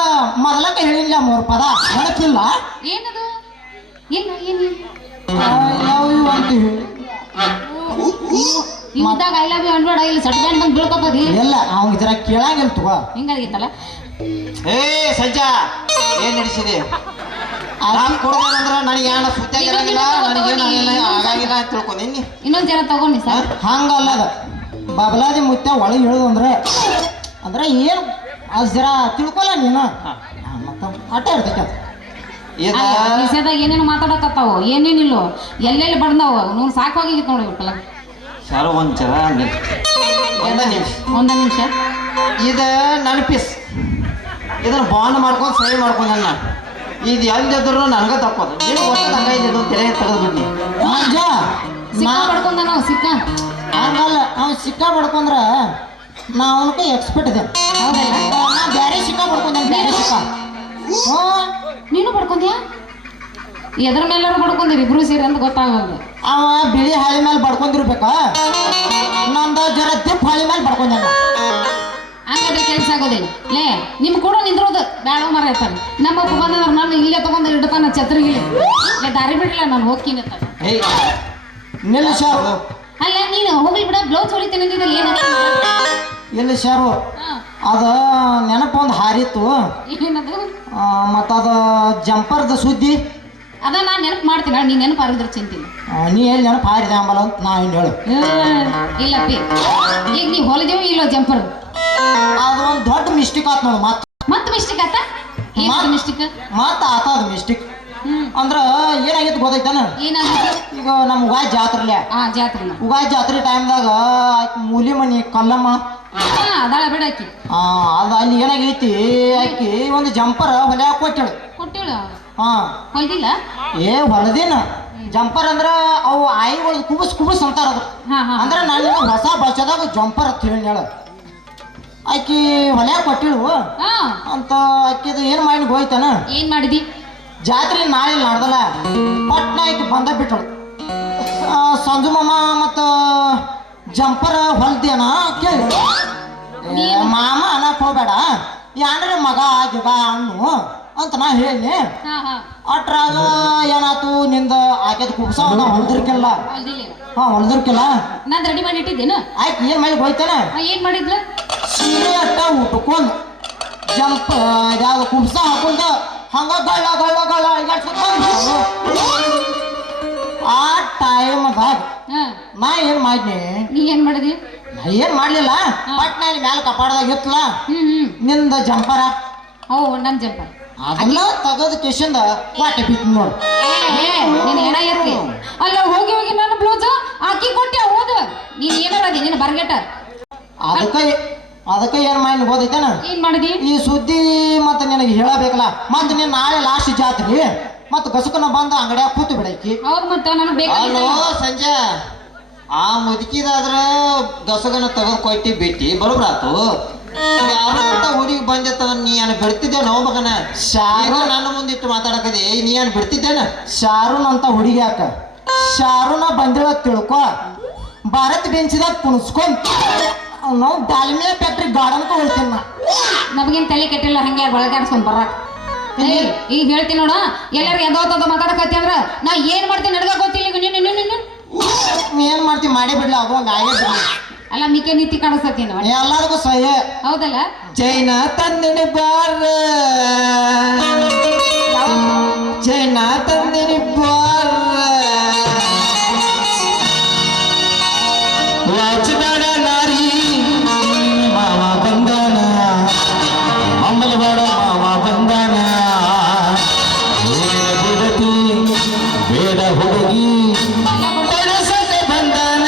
ಮೊದಲಕ್ಕ ಹೇಳಿಲ್ಲ 3 ಪದ ನೆನಪಿಲ್ಲ? ಏನದು? ಏನು ಏನು ಅಂತ ಹೇಳಿ ಇದ್ದಾಗ ಐ ಲವ್ ಯು ಅನ್ಬೇಡ, ಇಲ್ಲಿ ಸಟ್ ಬ್ಯಾಂಡ್ ಬಂದು ಬೀಳ್ಕೋಬೋದು. ಎಲ್ಲ ಅವ್ನ ಇದ್ರ ಕೇಳಂಗಿಲ್ಲ ತಗೋ. ಹಿಂಗಾಗಿತ್ತಲ್ಲ. ಏ ಸಜ್ಜಾ ಏನ್ ನಡೆಸಿದೆ? ಕೊಡ್ದೇನಂದ್ರ ನನಗೆ ಏನ ಸುತ್ತಾಗಿರಂಗಿಲ್ಲ, ನನಗೇನು ಆಗಾಗಿಲ್ಲ ಅಂತ ತಿಳ್ಕೊಂಡಿ. ಇನ್ನೊಂದ್ ಜನ ತಗೊಂಡಿ ಸರ್. ಹಂಗಲ್ಲ ಅದ ಬಬಲಾದಿ ಮುತ್ತ ಒಳಗೆ ಹೇಳುದಂದ್ರೆ ಅಂದ್ರೆ ಏನು ಅದು ಜರ ತಿಳ್ಕೊಲ್ಲ ನೀನು. ಮತ್ತ ಆಟ ಇರ್ತೈತೆ ವಿಷಯದಾಗ ಏನೇನು ಮಾತಾಡಕತ್ತಾವು, ಏನೇನಿಲ್ಲೋ ಎಲ್ಲೆಲ್ಲಿ ಬಡ್ದಾವ ನೋವು ಸಾಕಾಗಿತ್ತು ನೋಡಿ ಬಿಟ್ಟಲ್ಲ. ಸರ್ ಒಂದು ಜರ ಒಂದ ನಿಮಿಷ ಇದು ನನ್ನ ಪೀಸ್, ಇದನ್ನ ಬಾಂಡ್ ಮಾಡ್ಕೊಂಡು ಸಹಿ ಮಾಡ್ಕೊಂಡು ನಾನು ಇದು ಎಲ್ಲಿದ್ರು ನನಗೆ ತಕ್ಕೋದು ನೀನು ಗೊತ್ತದಂಗ ತಲೆ ತೆಗೆದ್ಬಿಟ್ನಿ. ಸಿಕ್ಕ ಬಡ್ಕೊಂಡ ನಾವು ಸಿಕ್ಕ ಹಂಗಲ್ಲ, ಅವ್ನು ಸಿಕ್ಕ ಬಡ್ಕೊಂಡ್ರ ನಾ ಅವನಕ್ಕೆ ಎಕ್ಸ್ಪರ್ಟ್ ಇದೆ. ಹೌದಲ್ಲ, ನಾ ಬ್ಯಾರೆ ಸಿಕ್ಕ ಬಡ್ಕೊಂಡೆ, ಬ್ಯಾರೆ ಸಿಕ್ಕ. ನೀನು ಬಡ್ಕೊಂಡ್ಯಾ? ಎದ್ರ ಮೇಲಾರು ಬಡ್ಕೊಂದಿರಿ ಇಬ್ರು ಸೇರಿ ಅಂತ ಗೊತ್ತಾಗಲ್ಲ. ಅವ ಬಿಳಿ ಹಾಳಿ ಮೇಲೆ ಬಡ್ಕೊಂಡಿರ್ಬೇಕ, ನಂದು ಜರ ದಿಪ್ ಹಾಳಿ ಮೇಲೆ ಬಡ್ಕೊಂಡ. ಹಂಗಾದ್ರೆ ಕೆಲಸ ಆಗೋದಿಲ್ಲ ಲೇ. ನಿಮ್ ಕೂಡ ನಿಂದ್ರೋದು ಬ್ಯಾಡ ಮರ ಇರ್ತಾನೆ. ನಮ್ಮಪ್ಪ ಬಂದ್ರೆ ನಾನು ಇಲ್ಲೇ ತಗೊಂಡು ಇಡ್ತಾನ ಛತ್ರಿಗಿಲಿ ದಾರಿ ಬಿಡ್ಲಿಲ್ಲ, ನಾನು ಹೋಗ್ತೀನಿ ಅಂತ. ನಿಲ್ಲ ಶಾರು, ಅಲ್ಲ ನೀನು ಹೋಗ್ಲಿ ಬಿಡ, ಬ್ಲೌಸ್ ಹೊಲಿತೇನೆ ಅಂದಿದ್ದಲ್ಲಿ ಏನಾಗ ಇಲ್ಲ ಶಾರು, ಅದ ನೆನಪು ಒಂದು ಹಾರಿತ್ತು. ಏನದು? ಮತ್ತದ ಜಂಪರ್ದ ಸುದ್ದಿ ಅದ ನಾನು ನೆನಪು ಮಾಡ್ತೀನಿ, ನೀ ನೆನಪು ಹಾರಿದ್ರೆ ಚಿಂತಿಲ್ಲ. ನೀ ಎಲ್ಲಿ ನೆನಪು ಹಾರಿದೆ ಅಂಬಲ್ಲ ಅಂತ ನಾ ಏನು ಹೇಳು. ಇಲ್ಲಪ್ಪಿ, ಈಗ ನೀ ಹೊಲಿದೇವು ಇಲ್ಲೋ ಜಂಪರ್? ಅದು ಒಂದು ದೊಡ್ಡ ಮಿಸ್ಟೇಕ್ ಆತ್ ನೋಡು. ಮತ್ತೆ ಮಿಸ್ಟೇಕ್ ಆತ? ಮಿಸ್ಟೇಕ್ ಮತ್ತ ಆತದ ಮಿಸ್ಟೇಕ್ ಅಂದ್ರ ಏನಾಗಿತ್ತು ಗೊತ್ತೈತಾನ? ಏನಾಗಿತ್ತು? ಈಗ ನಮ್ಮ ಉಗಾದಿ ಜಾತ್ರೆಲೆ ಉಗಾದಿ ಜಾತ್ರೆ ಟೈಮ್ದಾಗ ಮೂಲಿ ಮನಿ ಕಲ್ಲಮ್ಮ ಅದಾಳ ಬಿಡ ಆಕಿ. ಅದು ಅಲ್ಲಿ ಏನಾಗೈತಿ, ಆಕಿ ಒಂದು ಜಂಪರ್ ಹೊಲ್ಯಾಕ ಕೊಟ್ಟಳು. ಕೊಟ್ಟೇಳು? ಹಾ ಹೊಲ್ದಿಲ್ಲ? ಹೊಲದಿನ ಜಂಪರ್ ಅಂದ್ರ ಅವು ಆಯಿಗಳು ಕುಬಸ್ ಕುಬಸ್ ಅಂತಾರ ಅದು ಹಾ, ಹಾ. ಅಂದ್ರ ನಾನು ಹೊಸ ಭಾಷೆದಾಗ ಜಂಪರ್ ಅಂತ ಹೇಳಿ ಹೇಳ ಆಕಿ ಹೊಲ್ಯಾಗ ಕೊಟ್ಟಿಳು ಹಾ ಅಂತ ಆಕಿದು ಏನ್ ಮಾಡಿ ಹೋಯ್ತಾನ ಏನ್ ಮಾಡಿದಿ? ಜಾತ್ರೆ ನಾಳೆ ನಡ್ದಲ್ಲ ಪಟ್ನ ಆಕಿ ಬಂದ ಬಿಟ್ಟಳು ಸಂಜು ಮಾಮ ಮತ್ತ ಜಂಪರ್ ಹೊಲ್ದೇನ ಕೇಳಿ ಮಾಮ ಅನ್ನಕ್ ಹೋಗ್ಬೇಡ ಯಾನ್ರ ಮಗ ಗಿಗ ಹಣ್ಣು ಅಂತ ನಾ ಹೇಳಿ ಹಾ ಹಾ ಅಟ್ರಾಗ ಏನಾತು ನಿಂದ ಆಕೆದ ಕುಬ್ಸ ಹೊಲ್ದಿರ್ಕಿಲ್ಲ ಹೊಲ್ದಿಲ್ಲ. ಹಾ ಹೊಲ್ದಿರ್ಕಿಲ್ಲ ನಾನ್ ರೆಡಿ ಮಾಡಿ ಇಟ್ಟಿದ್ದೇನು? ಆಯ್ತು ಏನ್ ಮಾಡಿ ಹೋಯ್ತಾನ ಏನ್ ಮಾಡಿದ್ಲ? ಸೀರೆ ಅಟ್ಟ ಉಟ್ಕೊಂಡ್ ಜಂಪ್ ಯಾವ್ದು ಕುಬ್ಸ ಹಾಕೊಂಡ ಹಂಗ ಗಳ್ಳ ಗಳ್ಳ ಗಳ್ಳ ಆ ಟೈಮ್ದಾಗ ಹಾ ನಾ ಏನ್ ಮಾಡ್ನಿ ನೀ ಏನ್ ಮಾಡಿದಿ? ನಾ ಏನ್ ಮಾಡ್ಲಿಲ್ಲ ಪಟ್ನ ಇಲ್ಲಿ ಮ್ಯಾಲ ಕಪಾಡದಾಗ ಇತ್ತಲ್ಲ ನಿಂದ ಜಂಪರ ಓ ನನ್ ಜಂಪರ್. ಅದನ್ನ ತೆಗದ ಕಿಶಿಂದ ವಾಟೆ ಬಿತ್ತು ನೋಡು ನೀನ್ ಏನ ಇರ್ತಿ ಅಲ್ಲ ಹೋಗಿ ಹೋಗಿ ನನ್ನ ಬ್ಲೌಸ್ ಹಾಕಿ ಕೊಟ್ಟೆ ಹೋದ ನೀನ್ ಏನಾರ ಅದಿ ನೀನ್ ಬರ್ಗೆಟ. ಅದಕ್ಕೆ ಏನ್ ಮಾಡಿ ಹೋದೈತೇನ ಏನ್ ಮಾಡಿದಿ? ಈ ಸುದ್ದಿ ಮತ್ತೆ ನಿನಗೆ ಹೇಳಬೇಕಲ್ಲ ಮತ್ತೆ ನೀನ್ ನಾಳೆ ಲಾಸ್ಟ್ ಜಾತ್ರಿ ಮತ್ತೆ ಗಸಕನ ಬಂದ ಅಂಗಡಿಯಾಗ ಕೂತು ಬಿಡೈಕಿ. ಹೌದ್ ಮತ್ತ ನನಗ್ ಅಲ್ಲೋ ಬೇಕಾಗಿತ್ತು. ಸಂಜೆ ಆ ಮುದುಕಿದಾದ್ರ ಗಸಗನ ತೆಗೆದು ಕೊಟ್ಟಿ ಬಿಟ್ಟಿ ಬರೋಬ್ರಾತು ಯಾರು ಅಂತ ಹುಡುಗಿ ಬಂದಿತ್ತ ನೀ ಏನ್ ಬಿಡ್ತಿದ್ದೆ ನೋ ಮಗನ ಶಾರು ನನ್ನ ಮುಂದಿಟ್ಟು ಮಾತಾಡಕದಿ ನೀ ಏನ್ ಬಿಡ್ತಿದ್ದೇನ ಶಾರುನ್ ಅಂತ ಹುಡುಗಿ ಯಾಕ ಶಾರುನ ಬಂದಿಳ ತಿಳ್ಕೊ ಭಾರತ್ ಬೆಂಚಿದಾಗ ಕುಣಿಸ್ಕೊಂಡ್ ನಾವು ಡಾಲ್ಮಿಯಾ ಫ್ಯಾಕ್ಟ್ರಿ ಗಾರ್ಡನ್ಕ ಹೋಗ್ತೀನಿ ನಾ ನಮಗೇನ್ ತಲೆ ಕೆಟ್ಟಿಲ್ಲ ಹಂಗೆ ಬಳಗಾಡ್ಸ್ಕೊಂಡ್ ಬರಾಕ್. ಈಗ ಹೇಳ್ತೀನಿ ನೋಡ ಎಲ್ಲಾರು ಎದೋತದ ಮಾತಾಡಕತ್ತಿ ಅಂದ್ರ ನಾ ಏನ್ ಮಾಡ್ತೀನಿ ನಡ್ಗ ಗೊತ್ತಿಲ್ಲ ಈಗ ನೀ ಏನ್ ಮಾಡ್ತೀವಿ ಮಾಡೇ ಬಿಡ್ಲ ಅದು ಮ್ಯಾಗೆ ಬಿಡ್ಲಿ ಅಲ್ಲ ಮಿಕ್ಕೆ ನೀತಿ ಕಾಣಿಸ್ತೇನೆ ಎಲ್ಲರಿಗೂ ಸಹ್ಯ ಹೌದಲ್ಲ? ಜೈನ ತಂದಿನಿ ಬಾರ ಜೈನ ತಂದಿನಿ ಬಾರ ವಾಚಬೇಡ ನಾರಿ ಮಾವ ಬಂದಾನ ಅಮ್ಮಲಬೇಡ ಮಾವ ಬಂದಾನ ಬಿಡತಿ ಬೇಡ ಹುಡುಗಿ ಪಡಸತೆ ಬಂದಾನ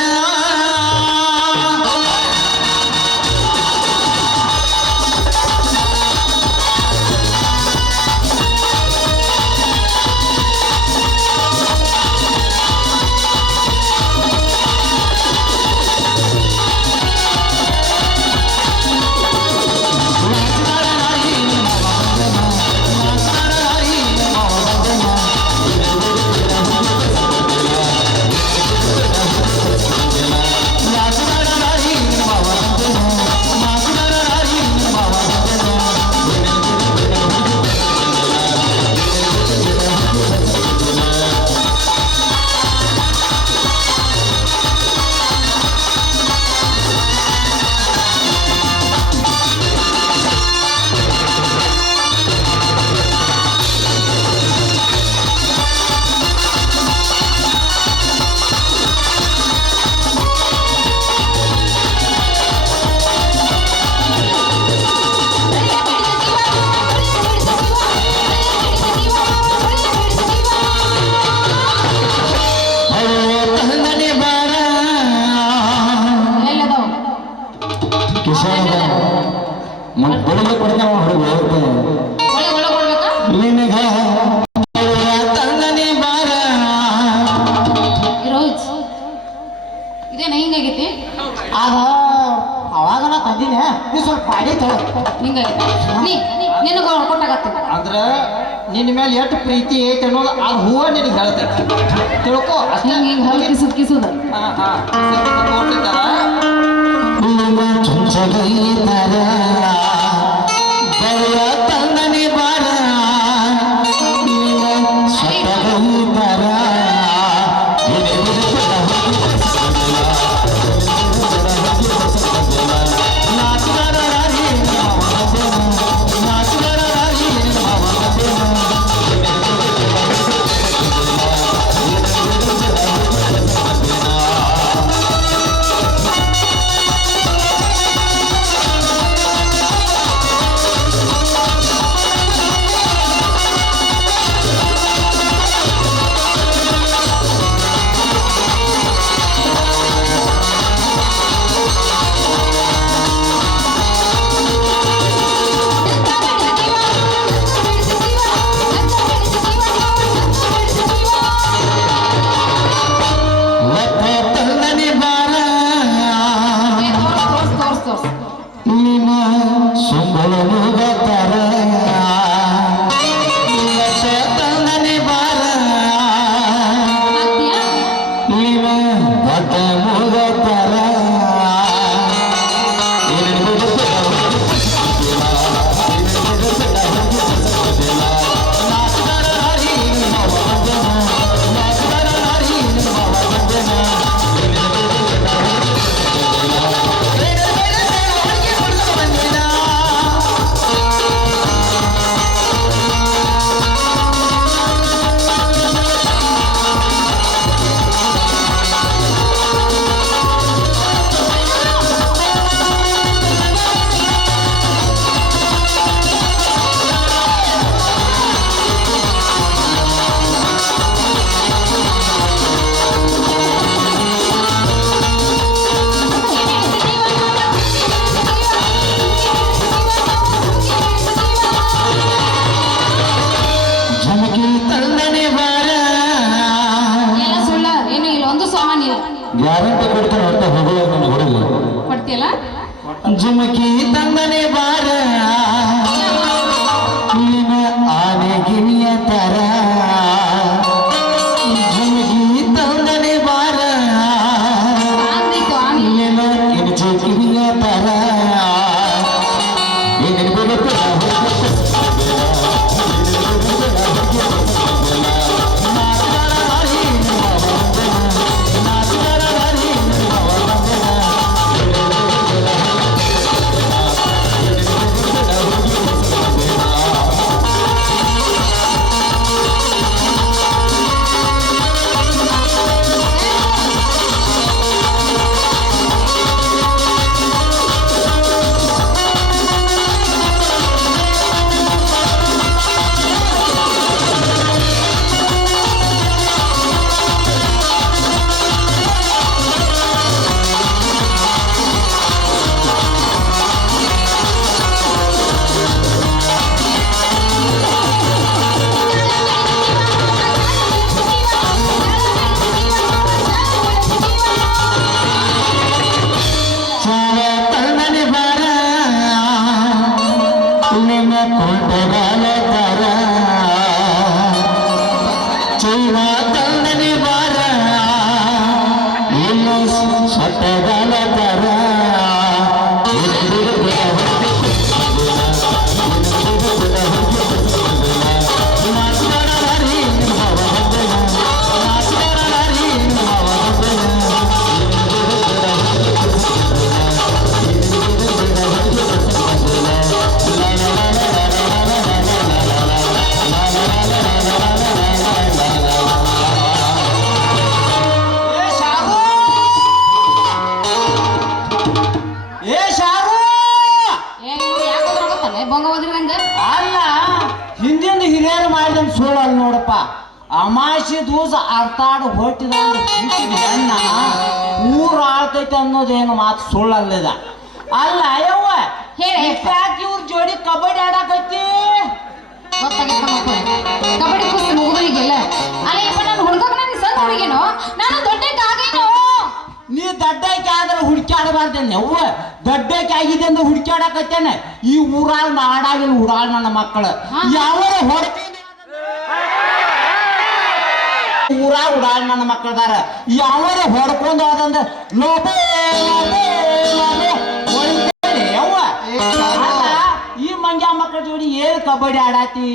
ಬೆಳಿಗ್ಗೆ ಕೊಡ್ತಾವ ನಿನಗ ತಂದನೆ ಬಾರ ರೋಜ್ ಇದೇನ ಹಿಂಗಾಗೈತಿ? ಅದ ಅವಾಗ ನಾ ತಂದಿನಿ ನೀ ಸ್ವಲ್ಪ ಪಾಡಿ ತಗೋ ಹಿಂಗಾಗೈತಿ ನಿನಗ ಕೊಟ್ಟಾಗತ್ತ ಅಂದ್ರ ನಿನ್ನ ಮೇಲೆ ಎಷ್ಟು ಪ್ರೀತಿ ಐತೆ ಅನ್ನೋದು ಆ ಹೂವ ನಿನಗೆ ಹೇಳ್ತೈತಿ ತಿಳ್ಕೊ ಅಷ್ಟೇ ಹಿಂಗ ಹಲ್ ಕಿಸುದ್ ಕಿಸುದ ತಂದನೆ ಬಾರ ಜುಮಕಿ ತಂದನೆ ಬಾರ ಎಲ್ಲ ಸುಳ್ಳ ಏನು ಇಲ್ಲ ಒಂದು ಸಾಮಾನ್ಯ ಇಲ್ಲ ಗ್ಯಾರಂಟಿ ಕೊಡ್ತಾನೆ ಅಂತ ಹೋಗೋದು ನನ್ನ ಹೊರಗೆ ಕೊಡ್ತೀಯಲ್ಲ ಜುಮಕಿ ತಂದನೆ ಬಾರ ನೀನ ಆನೆ ಗಿಣಿಯ ತರ ಜುಮಕಿ ತಂದನೆ ಬಾರ ಆಂದಿತ್ತು ಆನೆ ನೀನ ಇಣಚೆ ಗಿಣಿಯ ತರ ಏನೇನು ಬರುತ್ತೆ ಅಲ್ಲ ಹಿಂದಿಂದ ಹಿರಿಯರು ಮಾಡಿದ ಸುಳ್ಳಲ್ಲ ನೋಡಪ್ಪ ಅಮಾಸಿ ದೂಸ ಅರ್ತಾಡು ಹೊಟ್ಟಿದ ಹೆಣ್ಣ ಊರು ಆಳ್ತೈತೆ ಅನ್ನೋದೇನು ಮಾತು ಸುಳ್ಳಲ್ಲದ ಅಲ್ಲ ಅಯ್ಯವ್ವ ಯಾಕೆ ಇವ್ರ ಜೋಡಿ ಕಬಡ್ಡಿ ಆಡಕೈತಿ ಕಬಡ್ಡಿ ಕುಸ್ತಿ ಮುಗಿದೋಗಿಲ್ಲ ಅಲ್ಲ ಇಪ್ಪ ನಾನು ಹುಡುಗ ನಾನು ಸಣ್ಣ ಹುಡುಗೇನೋ ನಾನು ದೊಡ್ಡಕ್ಕಾಗೇನೋ ನೀ ದಡ್ಡಕ್ಕೆ ಆದ್ರೆ ಹುಡುಕಾಡಬಾರ್ದೇನೆ ಅವ್ವ ದಡ್ಡಕ್ಕೆ ಆಗಿದೆ ಅಂದ್ರೆ ಹುಡುಕಾಡಕತ್ತೇನೆ ಈ ಊರಾಳ ನಾಡಾಗಿಲ್ಲ ಊರಾಳ ನನ್ನ ಮಕ್ಕಳು ಯಾವ ಹೊಡ್ತೀನಿ ಊರಾಗ ಉಡಾಳ ನನ್ನ ಮಕ್ಕಳದಾರ ಯಾವಾಗ ಹೊಡ್ಕೊಂಡು ಅದಂದ್ರೆ ಲೋಬೆ ಲೋಬೆ ಲೋಬೆ ಹೊಡಿತೇನೆ ಅವ್ವ ಈ ಮಂಗ್ಯ ಮಕ್ಕಳ ಜೋಡಿ ಏನು ಕಬಡ್ಡಿ ಆಡಾತಿ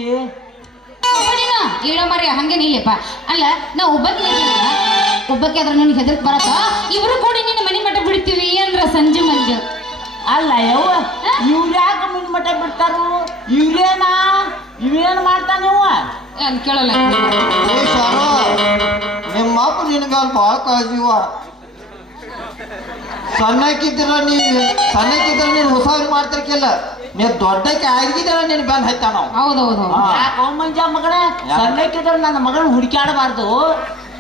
ಕಬಡ್ಡಿನ ಹೇಳೋ ಮರಿ ಹಂಗೆ ನಿಲ್ಲಪ್ಪ ಅಲ್ಲ ನಾ ಒಬ್ಬಕ್ಕೆ ಅದ್ರ ನನಗೆ ಹೆದರ್ಕ್ ಬರತ್ತ ಇಬ್ರು ಕೂಡಿ ನಿನ್ನ ಮನೆ ಮಠ ಬಿಡ್ತೀವಿ ಅಂದ್ರ ಸಂಜೆ ಮಂಜು ಅಲ್ಲ ಯವ್ವ ಇವ್ರು ಯಾಕೆ ಮನೆ ಮಠ ಬಿಡ್ತಾರು ಇವ್ರೇನಾ ಇವೇನು ಮಾಡ್ತಾನೆ ಯವ್ವ ಏನ್ ಕೇಳಲ್ಲ ನಿಮ್ಮ ಅಪ್ಪ ನಿನಗೆ ಭಾಳ ಕಾಳಜಿವ ಸಣ್ಣಕ್ಕಿದ್ರ ನೀನು ಹೊಸವ್ರು ಮಾಡ್ತಿರ್ಕಿಲ್ಲ ನೀನು ದೊಡ್ಡಕ್ಕೆ ಆಗಿದ್ರ ನೀನು ಬ್ಯಾನ್ ಹೈತಾನ ಹೌದೌದು ಯಾಕೆ ಮಂಜ ಮಗನ ಸಣ್ಣಕ್ಕಿದ್ರೆ ನನ್ನ ಮಗನ ಹುಡುಕಾಡಬಾರ್ದು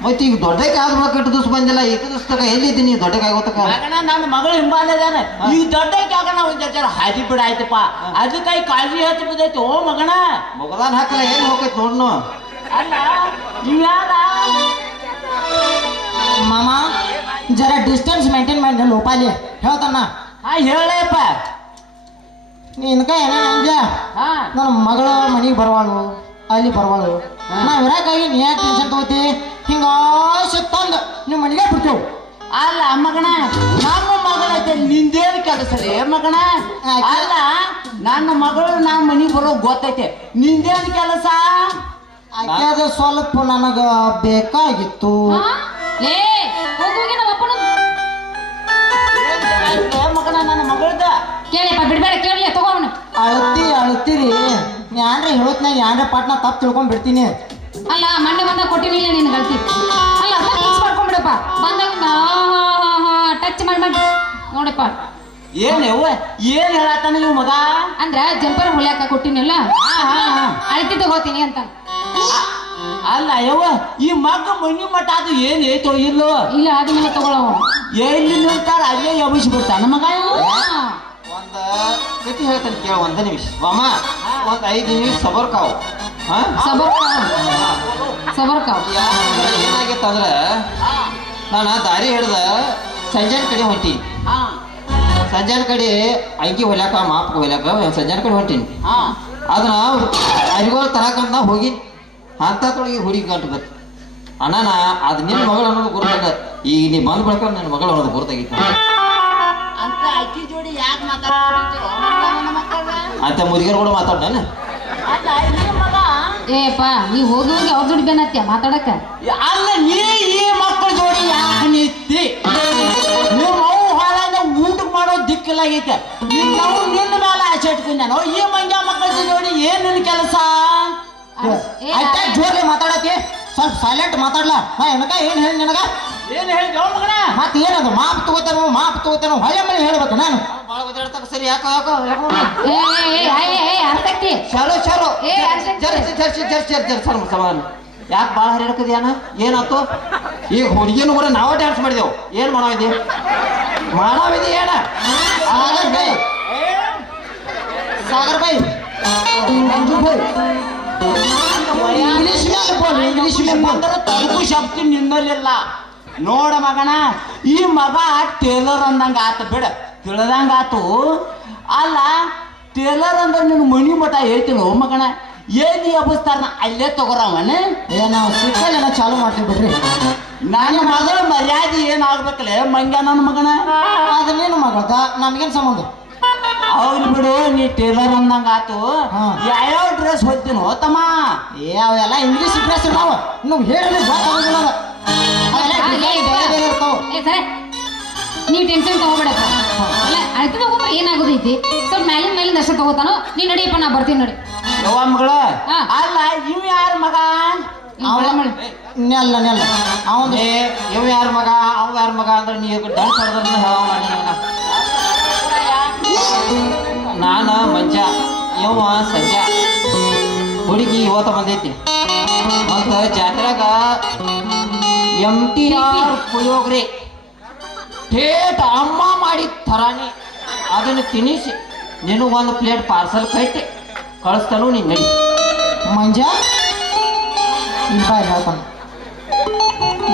ಮತ್ತೆ ಈಗ ದೊಡ್ಡಕ್ಕೆ ಆದ ಮಕ್ಕ ಇಟ್ಟು ದಿವಸ ಬಂದಿಲ್ಲ ಈಗ ದಿವಸದಾಗ ಎಲ್ಲಿದ್ದೀನಿ ದೊಡ್ಡಕ್ಕೆ ಆಗೋತಕ್ಕ ಮಗನ ನನ್ನ ಮಗಳು ಹಿಂಬಾಲಿದಾನೆ ಈಗ ದೊಡ್ಡಕ್ಕೆ ಆಗಣ ಒಂದ್ ಜರ ಹಾದಿ ಬಿಡಾಯ್ತಪ್ಪ ಅದಕ್ಕೆ ಕಾಳಜಿ ಹಚ್ಚಿ ಬಿದ್ದೈತಿ ಓ ಮಗನ ಮೊಗದಾನ್ ಹಾಕಲ್ಲ ಏನು ಹೋಗೈತೆ ನೋಡ್ನು ಅಲ್ಲ ಇವ್ಯಾದ ಮಾಮ ಜರ ಡಿಸ್ಟೆನ್ಸ್ ಮೇಂಟೈನ್ ಮಾಡಿ ಲೋಪಾಲಿ ಹೇಳ್ತಾನ ಹೇಳಪ್ಪ ನಿನ್ಕ ಏನ ಹಾ ನನ್ನ ಮಗಳ ಮನೆಗೆ ಬರವಾಳು ಅಲ್ಲಿ ಬರವಾಳು ನಾವ್ ಇರಾಕಾಗಿ ನೀ ಯಾಕೆ ಟೆನ್ಷನ್ ತಗೋತಿ ಹಿಂಗಾಶೆ ತಂದು ನಿಮ್ಮ ಮನೆಗೆ ಬಿಡ್ತೇವು ಅಲ್ಲ ಮಗನ ನಮ್ಮ ಮಗಳೈತೆ ನಿಂದೇನು ಕೆಲಸ ರೀ ಮಗನ ಅಲ್ಲ ನನ್ನ ಮಗಳು ನಮ್ಮ ಮನೆಗೆ ಬರೋ ಗೊತ್ತೈತೆ ನಿಂದೇನು ಕೆಲಸ ಅದು ಸ್ವಲ್ಪ ನನಗ ಬೇಕಾಗಿತ್ತು ಲೇ ಹೋಗೋಗಿ ನಮ್ಮ ಅಪ್ಪನ ಮಗನ ನನ್ನ ಮಗಳದ ಕೇಳಪ್ಪ ಬಿಡ್ಬೇಡ ಕೇಳಲಿ ತಗೋಣ ಅಳ್ತೀರಿ ಯಾನ್ರ ಹೇಳತ್ನಾಗ ಯಾನ್ರ ಪಾಟ್ನ ತಪ್ಪು ತಿಳ್ಕೊಂಡ್ ಬಿಡ್ತೀನಿ ಅಲ್ಲ ಮೊನ್ನೆ ಬಂದಾಗ ಕೊಟ್ಟಿನಿಲ್ಲ ನಿನ್ ಗಲ್ತಿ ಅಲ್ಲ ಅದನ್ನ ಫಿಕ್ಸ್ ಮಾಡ್ಕೊಂಡ್ಬಿಡಪ್ಪ ಬಂದಾಗ ಟಚ್ ಮಾಡಿ ನೋಡಪ್ಪ ಏನ್ ಏನ್ ಹೇಳತ್ತಾನ ಇವ್ ಮಗ ಅಂದ್ರ ಜಂಪರ್ ಹೊಳ್ಯಾಕ ಕೊಟ್ಟಿನಿಲ್ಲ ಅಳತಿ ತಗೋತೀನಿ ಅಂತ ಅಲ್ಲ ಯವ್ವ ಈ ಮಗ ಮನಿ ಮಠ ಅದು ಏನ್ ಐತೋ ಇಲ್ಲೋ ಇಲ್ಲ ಆದ್ಮೇಲೆ ತಗೊಳವ ಎಲ್ಲಿ ನಿಲ್ತಾರ ಅಲ್ಲೇ ಯಬಿಸಿ ಬಿಡ್ತಾನ ಮಗ ಇವ ಒಂದ ಕತಿ ಹೇಳ್ತಾನೆ ಕೇಳ ಒಂದ ನಿಮಿಷ ಮಾಮ ಒಂದ್ 5 ನಿಮಿಷ ಸಬರ್ ಕಾವು ಹಾ ಸಬರ್ಕಾವ್ ಏನಾಗಿತ್ತಂದ್ರೆ ನಾನು ದಾರಿ ಹಿಡ್ದ ಸಂಜೆನ ಕಡೆ ಹೊಂಟೀನಿ. ಸಂಜೆನ ಕಡೆ ಅಂಗಿ ಹೊಲ್ಯಾಕ ಮಾಪ್ ಹೊಲ್ಯಾಕ ಸಂಜೆನ ಕಡೆ ಹೊಂಟೀನಿ. ಅದನ್ನ ಅರಿಗೋಳು ತರಕಂತ ಹೋಗಿ ಅಂತೊಳಗೆ ಹುಡುಗಿ ಗಂಟು ಬತ್ತು. ಅಣ್ಣ ಅದು ನಿನ್ನ ಮಗಳು ಅನ್ನೋದು ಗುರುತಾಗ ಈಗ ನೀ ಬಂದ್ ಬಳಕ ನನ್ನ ಮಗಳು ಅನ್ನೋದು ಗುರುತಾಗಿತ್ತು ಅಂತ ಅಕ್ಕಿ ಜೋಡಿ ಯಾಕೆ ಮಾತಾಡ್ತಿರೋ ಅಂತ ಮುದುಗಿಯರು ಕೂಡ ಮಾತಾಡ್ತಾನೆ. ಏಪ್ಪ ನೀ ಹೋಗಿ ಹೋಗಿ ಅವ್ರ ಜೋಡಿ ಬೆನ್ನತ್ಯ ಮಾತಾಡಕ. ಅಲ್ಲ ನೀ ಈ ಮಕ್ಕಳ ಜೋಡಿ ಯಾಕೆ ನಿಂತಿ? ನಿಮ್ಮ ಅವು ಹಾಳಾಗ ಊಟಕ್ಕೆ ಮಾಡೋ ದಿಕ್ಕಿಲ್ಲಾಗೈತೆ. ನಾವು ನಿನ್ನ ಮೇಲೆ ಆಸೆ ಇಟ್ಕೊಂಡಾನು. ಈ ಮಂಗ್ಯ ಮಕ್ಕಳ ಜೋಡಿ ಏನ್ ನಿನ್ನ ಕೆಲಸ? ಆಯ್ತಾ ಜೋರ್ಲಿ ಮಾತಾಡತಿ, ಸ್ವಲ್ಪ ಸೈಲೆಂಟ್ ಮಾತಾಡ್ಲ. ನಾ ಏನಕ ಏನ್ ಹೇಳಿ ನಿನಗ? ಏನ್ ಹೇಳಿದ್ಯೋ ಮಗನ? ಮತ್ತೆ ಏನದು ಮಾಪ್ ತಗೋತಾನೋ ಹೊಳೆ ಮಳೆ ಹೇಳ್ಬೇಕು ನಾನು. ಭಾಳ ಓದಾಡ್ತಕ್ಕ ಸರಿ ಯಾಕೋ ಅರ್ಥಕ್ಕೆ ಚಲೋ ಏ, ಅರ್ಥ ಸಮಾನ ಯಾಕೆ ಭಾಳ ಹರಿಯಡ್ಕದ್ಯಾನ? ಏನಾಯ್ತು? ಈಗ ಹುಡುಗಿನೂ ಕೂಡ ನಾವೇ ಡ್ಯಾನ್ಸ್ ಮಾಡಿದೆವು. ಏನು ಮಾಡಾವಿದಿ ಏನ? ಸಾಗರ್ ಬೈ ಇಂಗ್ಲಿಷ್ ತಲುಪು ಶಕ್ತಿ ನಿನ್ನಲ್ಲಿಲ್ಲ ನೋಡ ಮಗನ. ಈ ಮಗ ಟೇಲರ್ ಅಂದಂಗ ಆತ ಬಿಡ, ತಿಳಿದಂಗ ಆತು. ಅಲ್ಲ ಟೇಲರ್ ಅಂದ್ರೆ ನಿನ್ನ ಮನಿ ಮಠ ಹೇಳ್ತೀನಿ ಮಗನ. ಏನಿ ಹಬ್ಬಸ್ತಾರ ಅಲ್ಲೇ ತಗೋರವನ. ನಾವು ಸಿಕ್ಕಲ್ಲ ಚಾಲು ಮಾಡ್ತೀವಿ ಬಿಡ್ರಿ. ನನ್ನ ಮಗಳ ಮರ್ಯಾದೆ ಏನಾಗ್ಬೇಕಲ್ಲ ಮಂಗ್ಯ ನನ್ನ ಮಗನ. ಅದನ್ನೇನು ಮಗಳದ ನಮ್ಗೇನು ಸಂಬಂಧ? ಅವ್ರು ಬಿಡು, ನೀ ಟೇಲರ್ ಅಂದಂಗ ಆತು. ಯಾವ್ಯಾವ ಡ್ರೆಸ್ ಹೊತ್ತೀನೋ ತಮ್ಮ? ಅವೆಲ್ಲ ಇಂಗ್ಲೀಷ್ ಡ್ರೆಸ್ ನಾವು ನೀವು ಹೇಳಿ ಗೊತ್ತಾಗೋದಿಲ್ಲ. ನೀವ್ ಟೆನ್ಷನ್ ತಗೋಬೇಡಪ್ಪ. ಅಲ್ಲ ಅಳ್ತಿ ತಗೋಬ್ರ ಏನಾಗೋದೈತಿ. ಸ್ವಲ್ಪ ಮೇಲಿಂದ ಅಷ್ಟೇ ತಗೋತಾನೋ. ನೀ ನಡಿಯಪ್ಪ, ನಾ ಬರ್ತೀನಿ ನೋಡಿ. ಯವ್ವ ಮಗಳ, ಅಲ್ಲ ಇವ್ ಯಾರ ಮಗ? ನೆಲ್ಲ ಅವನು ಇವ್ ಯಾರ ಮಗ ಅವ್ ಯಾರ ಮಗ ಅಂದ್ರೆ ನೀ ಡ್ಯಾನ್ಸ್ ಆಡೋದ್ರಿಂದ ನಾನು ಮಂಜ, ಇವ ಸಂಜೆ. ಹುಡುಗಿ ಇವತ್ತ ಬಂದೈತಿ. ಮತ್ತ ಜಾತ್ರೆಗ MTR ಪುಳಿಯೋಗರೆ ಥೇಟ್ ಅಮ್ಮ ಮಾಡಿದ ಥರಾನಿ ಅದನ್ನು ತಿನ್ನಿಸಿ ನಿನಗೊಂದು ಪ್ಲೇಟ್ ಪಾರ್ಸಲ್ ಕಟ್ಟಿ ಕಳಿಸ್ತಾನು. ನೀನು ನಡಿ ಮಂಜ. ಹೇಳ್ತಾನೆ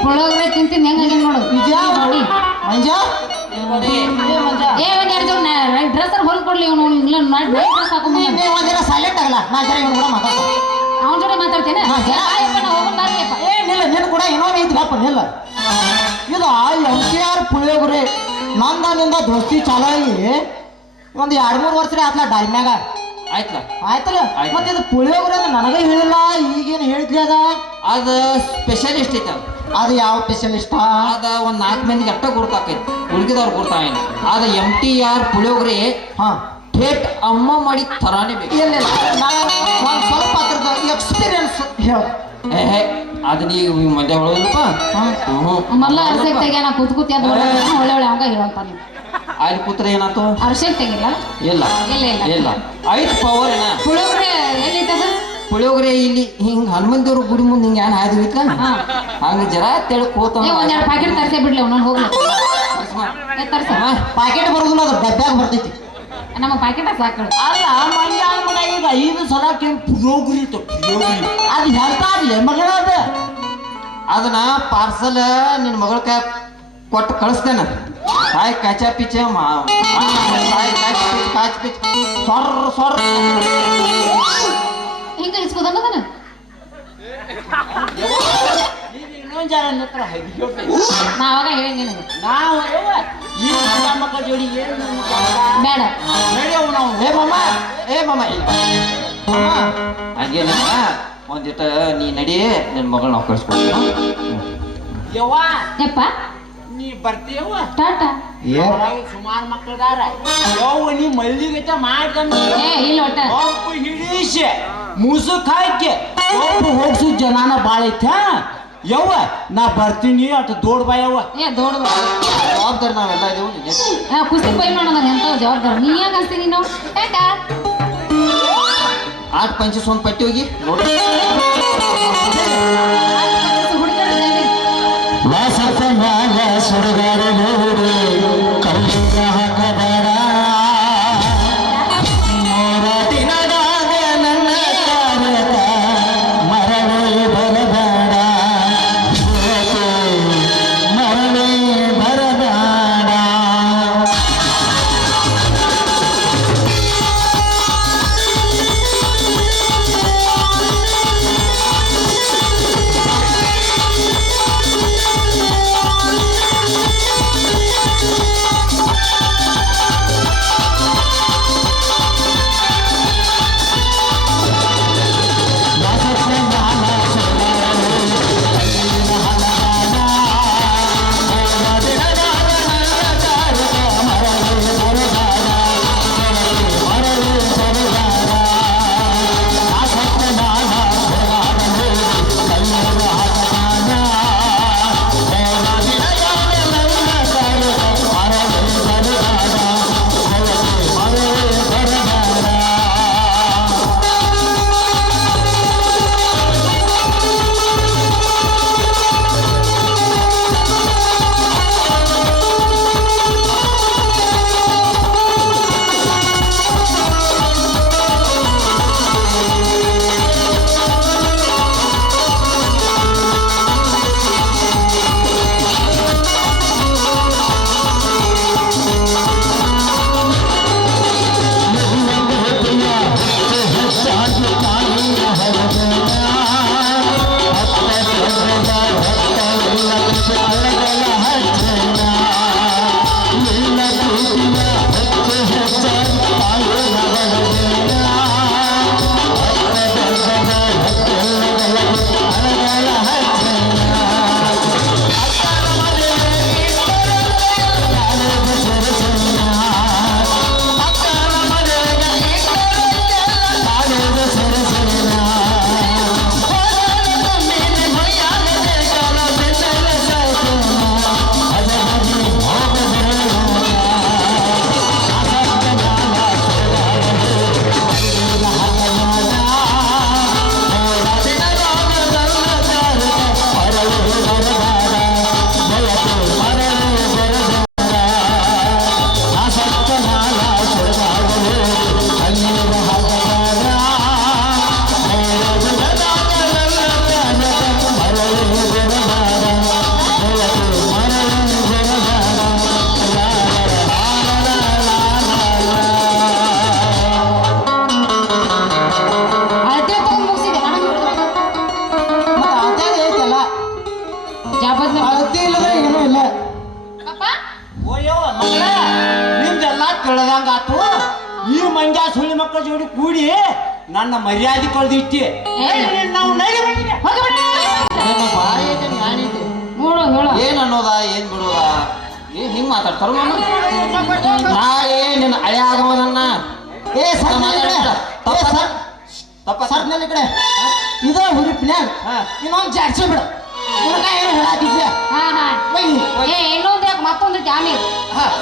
ಪುಳಿಯೋಗರೆ ತಿಂತೀನಿ ಹೆಂಗ ನೋಡು ನೋಡಿ ಮಂಜ. ಡ್ರೆಸ್ ಹೊಲ್ಕೊಡ್ಲಿ ಡ್ರೆಸ್ ಹಾಕೊಂಡ್ ಒಂದಿನ ಸೈಲೆಂಟ್ ಆಗಲ್ಲ. ನಾ ಜರ ಇವನು ಕೂಡ ಮಾತಾಡ್ತಾನೆ. ಅವನ ಜೊತೆ ಮಾತಾಡ್ತೇನೆ. ನಿಲ್ಲ ನಿನ್ನ ಕೂಡ ಇನ್ನೊಂದು ಐತಿಗಪ್ಪ ನಿಲ್ಲ. ಇದು MTR ಪುಳಿಯೋಗರೆ ನಿಂದ ದೋಸ್ತಿ ಚಾಲು ಆಗಿ ಒಂದು 2-3 ವರ್ಷ ಆತ್ಲ ಡಾಲ್ಮ್ಯಾಗ ಆಯ್ತಲ್ಲ. ಮತ್ತೆ ಇದು ಪುಳಿಯೋಗರೆ ನನಗೆ ಹೇಳಿಲ್ಲ, ಈಗೇನು ಹೇಳಿದ್ಲಿ ಅದು ಸ್ಪೆಷಲಿಸ್ಟ್ ಐತೆ. ಅದು ಯಾವ ಸ್ಪೆಷಲಿಸ್ಟ್? ಅದ ಒಂದು 4 ಮಂದಿಗೆ ಅಟ್ಟ ಗುರ್ತಾಕೈತಿ, ಉಳ್ಕಿದವ್ರು ಗುರ್ತಾವೇನು. ಅದು MTR ಪುಳಿಯೋಗರೆ ಥೇಟ್ ಅಮ್ಮ ಮಾಡಿದ ಥರಾನೇ ಬೇಕು. ಇಲ್ಲ ಒಂದು ಸ್ವಲ್ಪ ಅದ್ರದ್ದು ಎಕ್ಸ್ಪೀರಿಯನ್ಸ್ ಹೇಳ. ಅದು ನೀವು ಮಂಡ್ಯ ಹೊಳೋದಪ್ಪ. ಮಲ್ಲ ಅರ್ಸೆಕ್ ತೆಗ್ಯಾನ ಕೂತ್ ಒಳ್ಳೆ ಹಂಗ ಹೇಳಂತ ನೀವು. ಅಲ್ಲಿ ಕೂತ್ರೆ ಏನಾಯ್ತು? ಅರ್ಸೆಕ್ ತೆಗಿಲ್ಲ. ಇಲ್ಲ ಐತ್ ಪವರ್ ಏನ. ಪುಳಿಯೋಗರೆ ಎಲ್ಲಿರ್ತದ? ಪುಳಿಯೋಗರೆ ಇಲ್ಲಿ ಹಿಂಗ್ ಹನುಮಂತ ದೇವ್ರ ಗುಡಿ ಮುಂದೆ ಹಿಂಗೆ ಏನ್ ಹಾಯ್ದಿತ್ತ ಹಂಗ ಜರ ತೆಳು ಕೂತ ಒಂದೆರಡು ಪ್ಯಾಕೆಟ್ ತರ್ಸೇ ಬಿಡ್ಲಿ ಅವ್ನು ಹೋಗ್ಲಿ. ತರ್ಸ ಪ್ಯಾಕೆಟ್ ಬರೋದಿಲ್ಲ, ಅದು ಡಬ್ಬ್ಯಾಗ ಬರ್ತೈತಿ. ನಮ್ಮ ಪ್ಯಾಕೆಟ್ ಸಾಕು. ಅಲ್ಲ ಮಂಗ್ಯ ಮಗ ಈಗ 5 ಸಲ ಪುಳಿಯೋಗರೆ ಇತ್ತು. ಪುಳಿಯೋಗರೆ ಅದು ಹೇಳ್ತಾರ್ಲಿ ಮಗಳ. ಅದನ್ನ ಪಾರ್ಸಲ್ ನಿನ್ನ ಮಗಳ ಕೈ ಕೊಟ್ಟು ಕಳಿಸ್ತೇನೆ. ಕಾಯಿ ಕಾಚ ಪಿಚ್ಚ ಕಾಚ್ ಪಿಚ್ ಸೊರ್ ಹಿಂಗ ಇಸ್ಕೋದನ್ನ ಇನ್ನೊಂದು ಜನ ನಾವಾಗ ಹೇಳಿ ನಾವು ಈ ಮಕ್ಕಳ ಜೋಡಿ ಬೇಡ ನಡೆಯವು ನಾವು. ಏ ಮಮ್ಮ ಹಂಗೇನ ಒಂದಿಟ ನೀ ನಡಿ ನಿನ್ನ ಮಗಳು ನಾವು ಕಳಿಸ್ಕೊಡ್ತೀವಿ. ಯವ್ವ ಯಪ್ಪ ನೀ ಬರ್ತೀಯವ್ವ? ಟಾಟಾ. ಸುಮಾರು ಮಕ್ಕಳದಾರ. ಯವ್ವ ನೀ ಮಲ್ಲಿಗೈತ ಮಾಡ್ದಂಗ ಇಲ್ಲ ಒಟ್ಟ ಒಬ್ಬ ಹಿಡೀಸಿ ಮುಸುಕ್ ಹಾಕಿ ಒಬ್ಬ ಹೋಗ್ಸು ಜನಾನ ಭಾಳ ಐತ. ಯವ್ವ ನಾ ಬರ್ತೀನಿ ಅಟ್ ದೊಡ್ಡ ಬಾಯವ್ವ. ದೊಡ್ಡ ಜವಾಬ್ದಾರಿ ನಾವೆಲ್ಲ ಇದೇವು. ಕುಸ್ತಿ ಪೈ ಮಾಡೋಣ ಎಂತ ಜವಾಬ್ದಾರಿ ನೀ ಯಾಕೆ ಹಚ್ತೀನಿ ನಾವು? ಟಾಟಾ. 8 ಪಂಚಸ್ ಒಂದು ಪಟ್ಟಿ ಹೋಗಿ ನೋಡಿ. ಈ ಮಂಜ ಸುಳಿ ಮಕ್ಕಳ ಜೋಡಿ ಕೂಡಿ ನನ್ನ ಮರ್ಯಾದೆ ಕಳೆದಿಟ್ಟಿ ನಾವು ಏನ್ ಅನ್ನೋದ ಏನ್ ಬಿಡೋದ ಹಿಂಗ್ ಮಾತಾಡ್ತಾರ ನಾ ನಿನ್ನ ಹಳೆ ಆಗಮದನ್ನ ಈ ಕಡೆ ಇದ ಹುರುಪಿನ್ಯಾಗ ಇನ್ನೊಂದು ಜಾಡ್ಸಿ ಬಿಡ ಏನು ಹೇಳಾತಿದ್ಯ ಇನ್ನೊಂದು ಯಾಕೆ ಮತ್ತೊಂದು ಜಾಮೀನು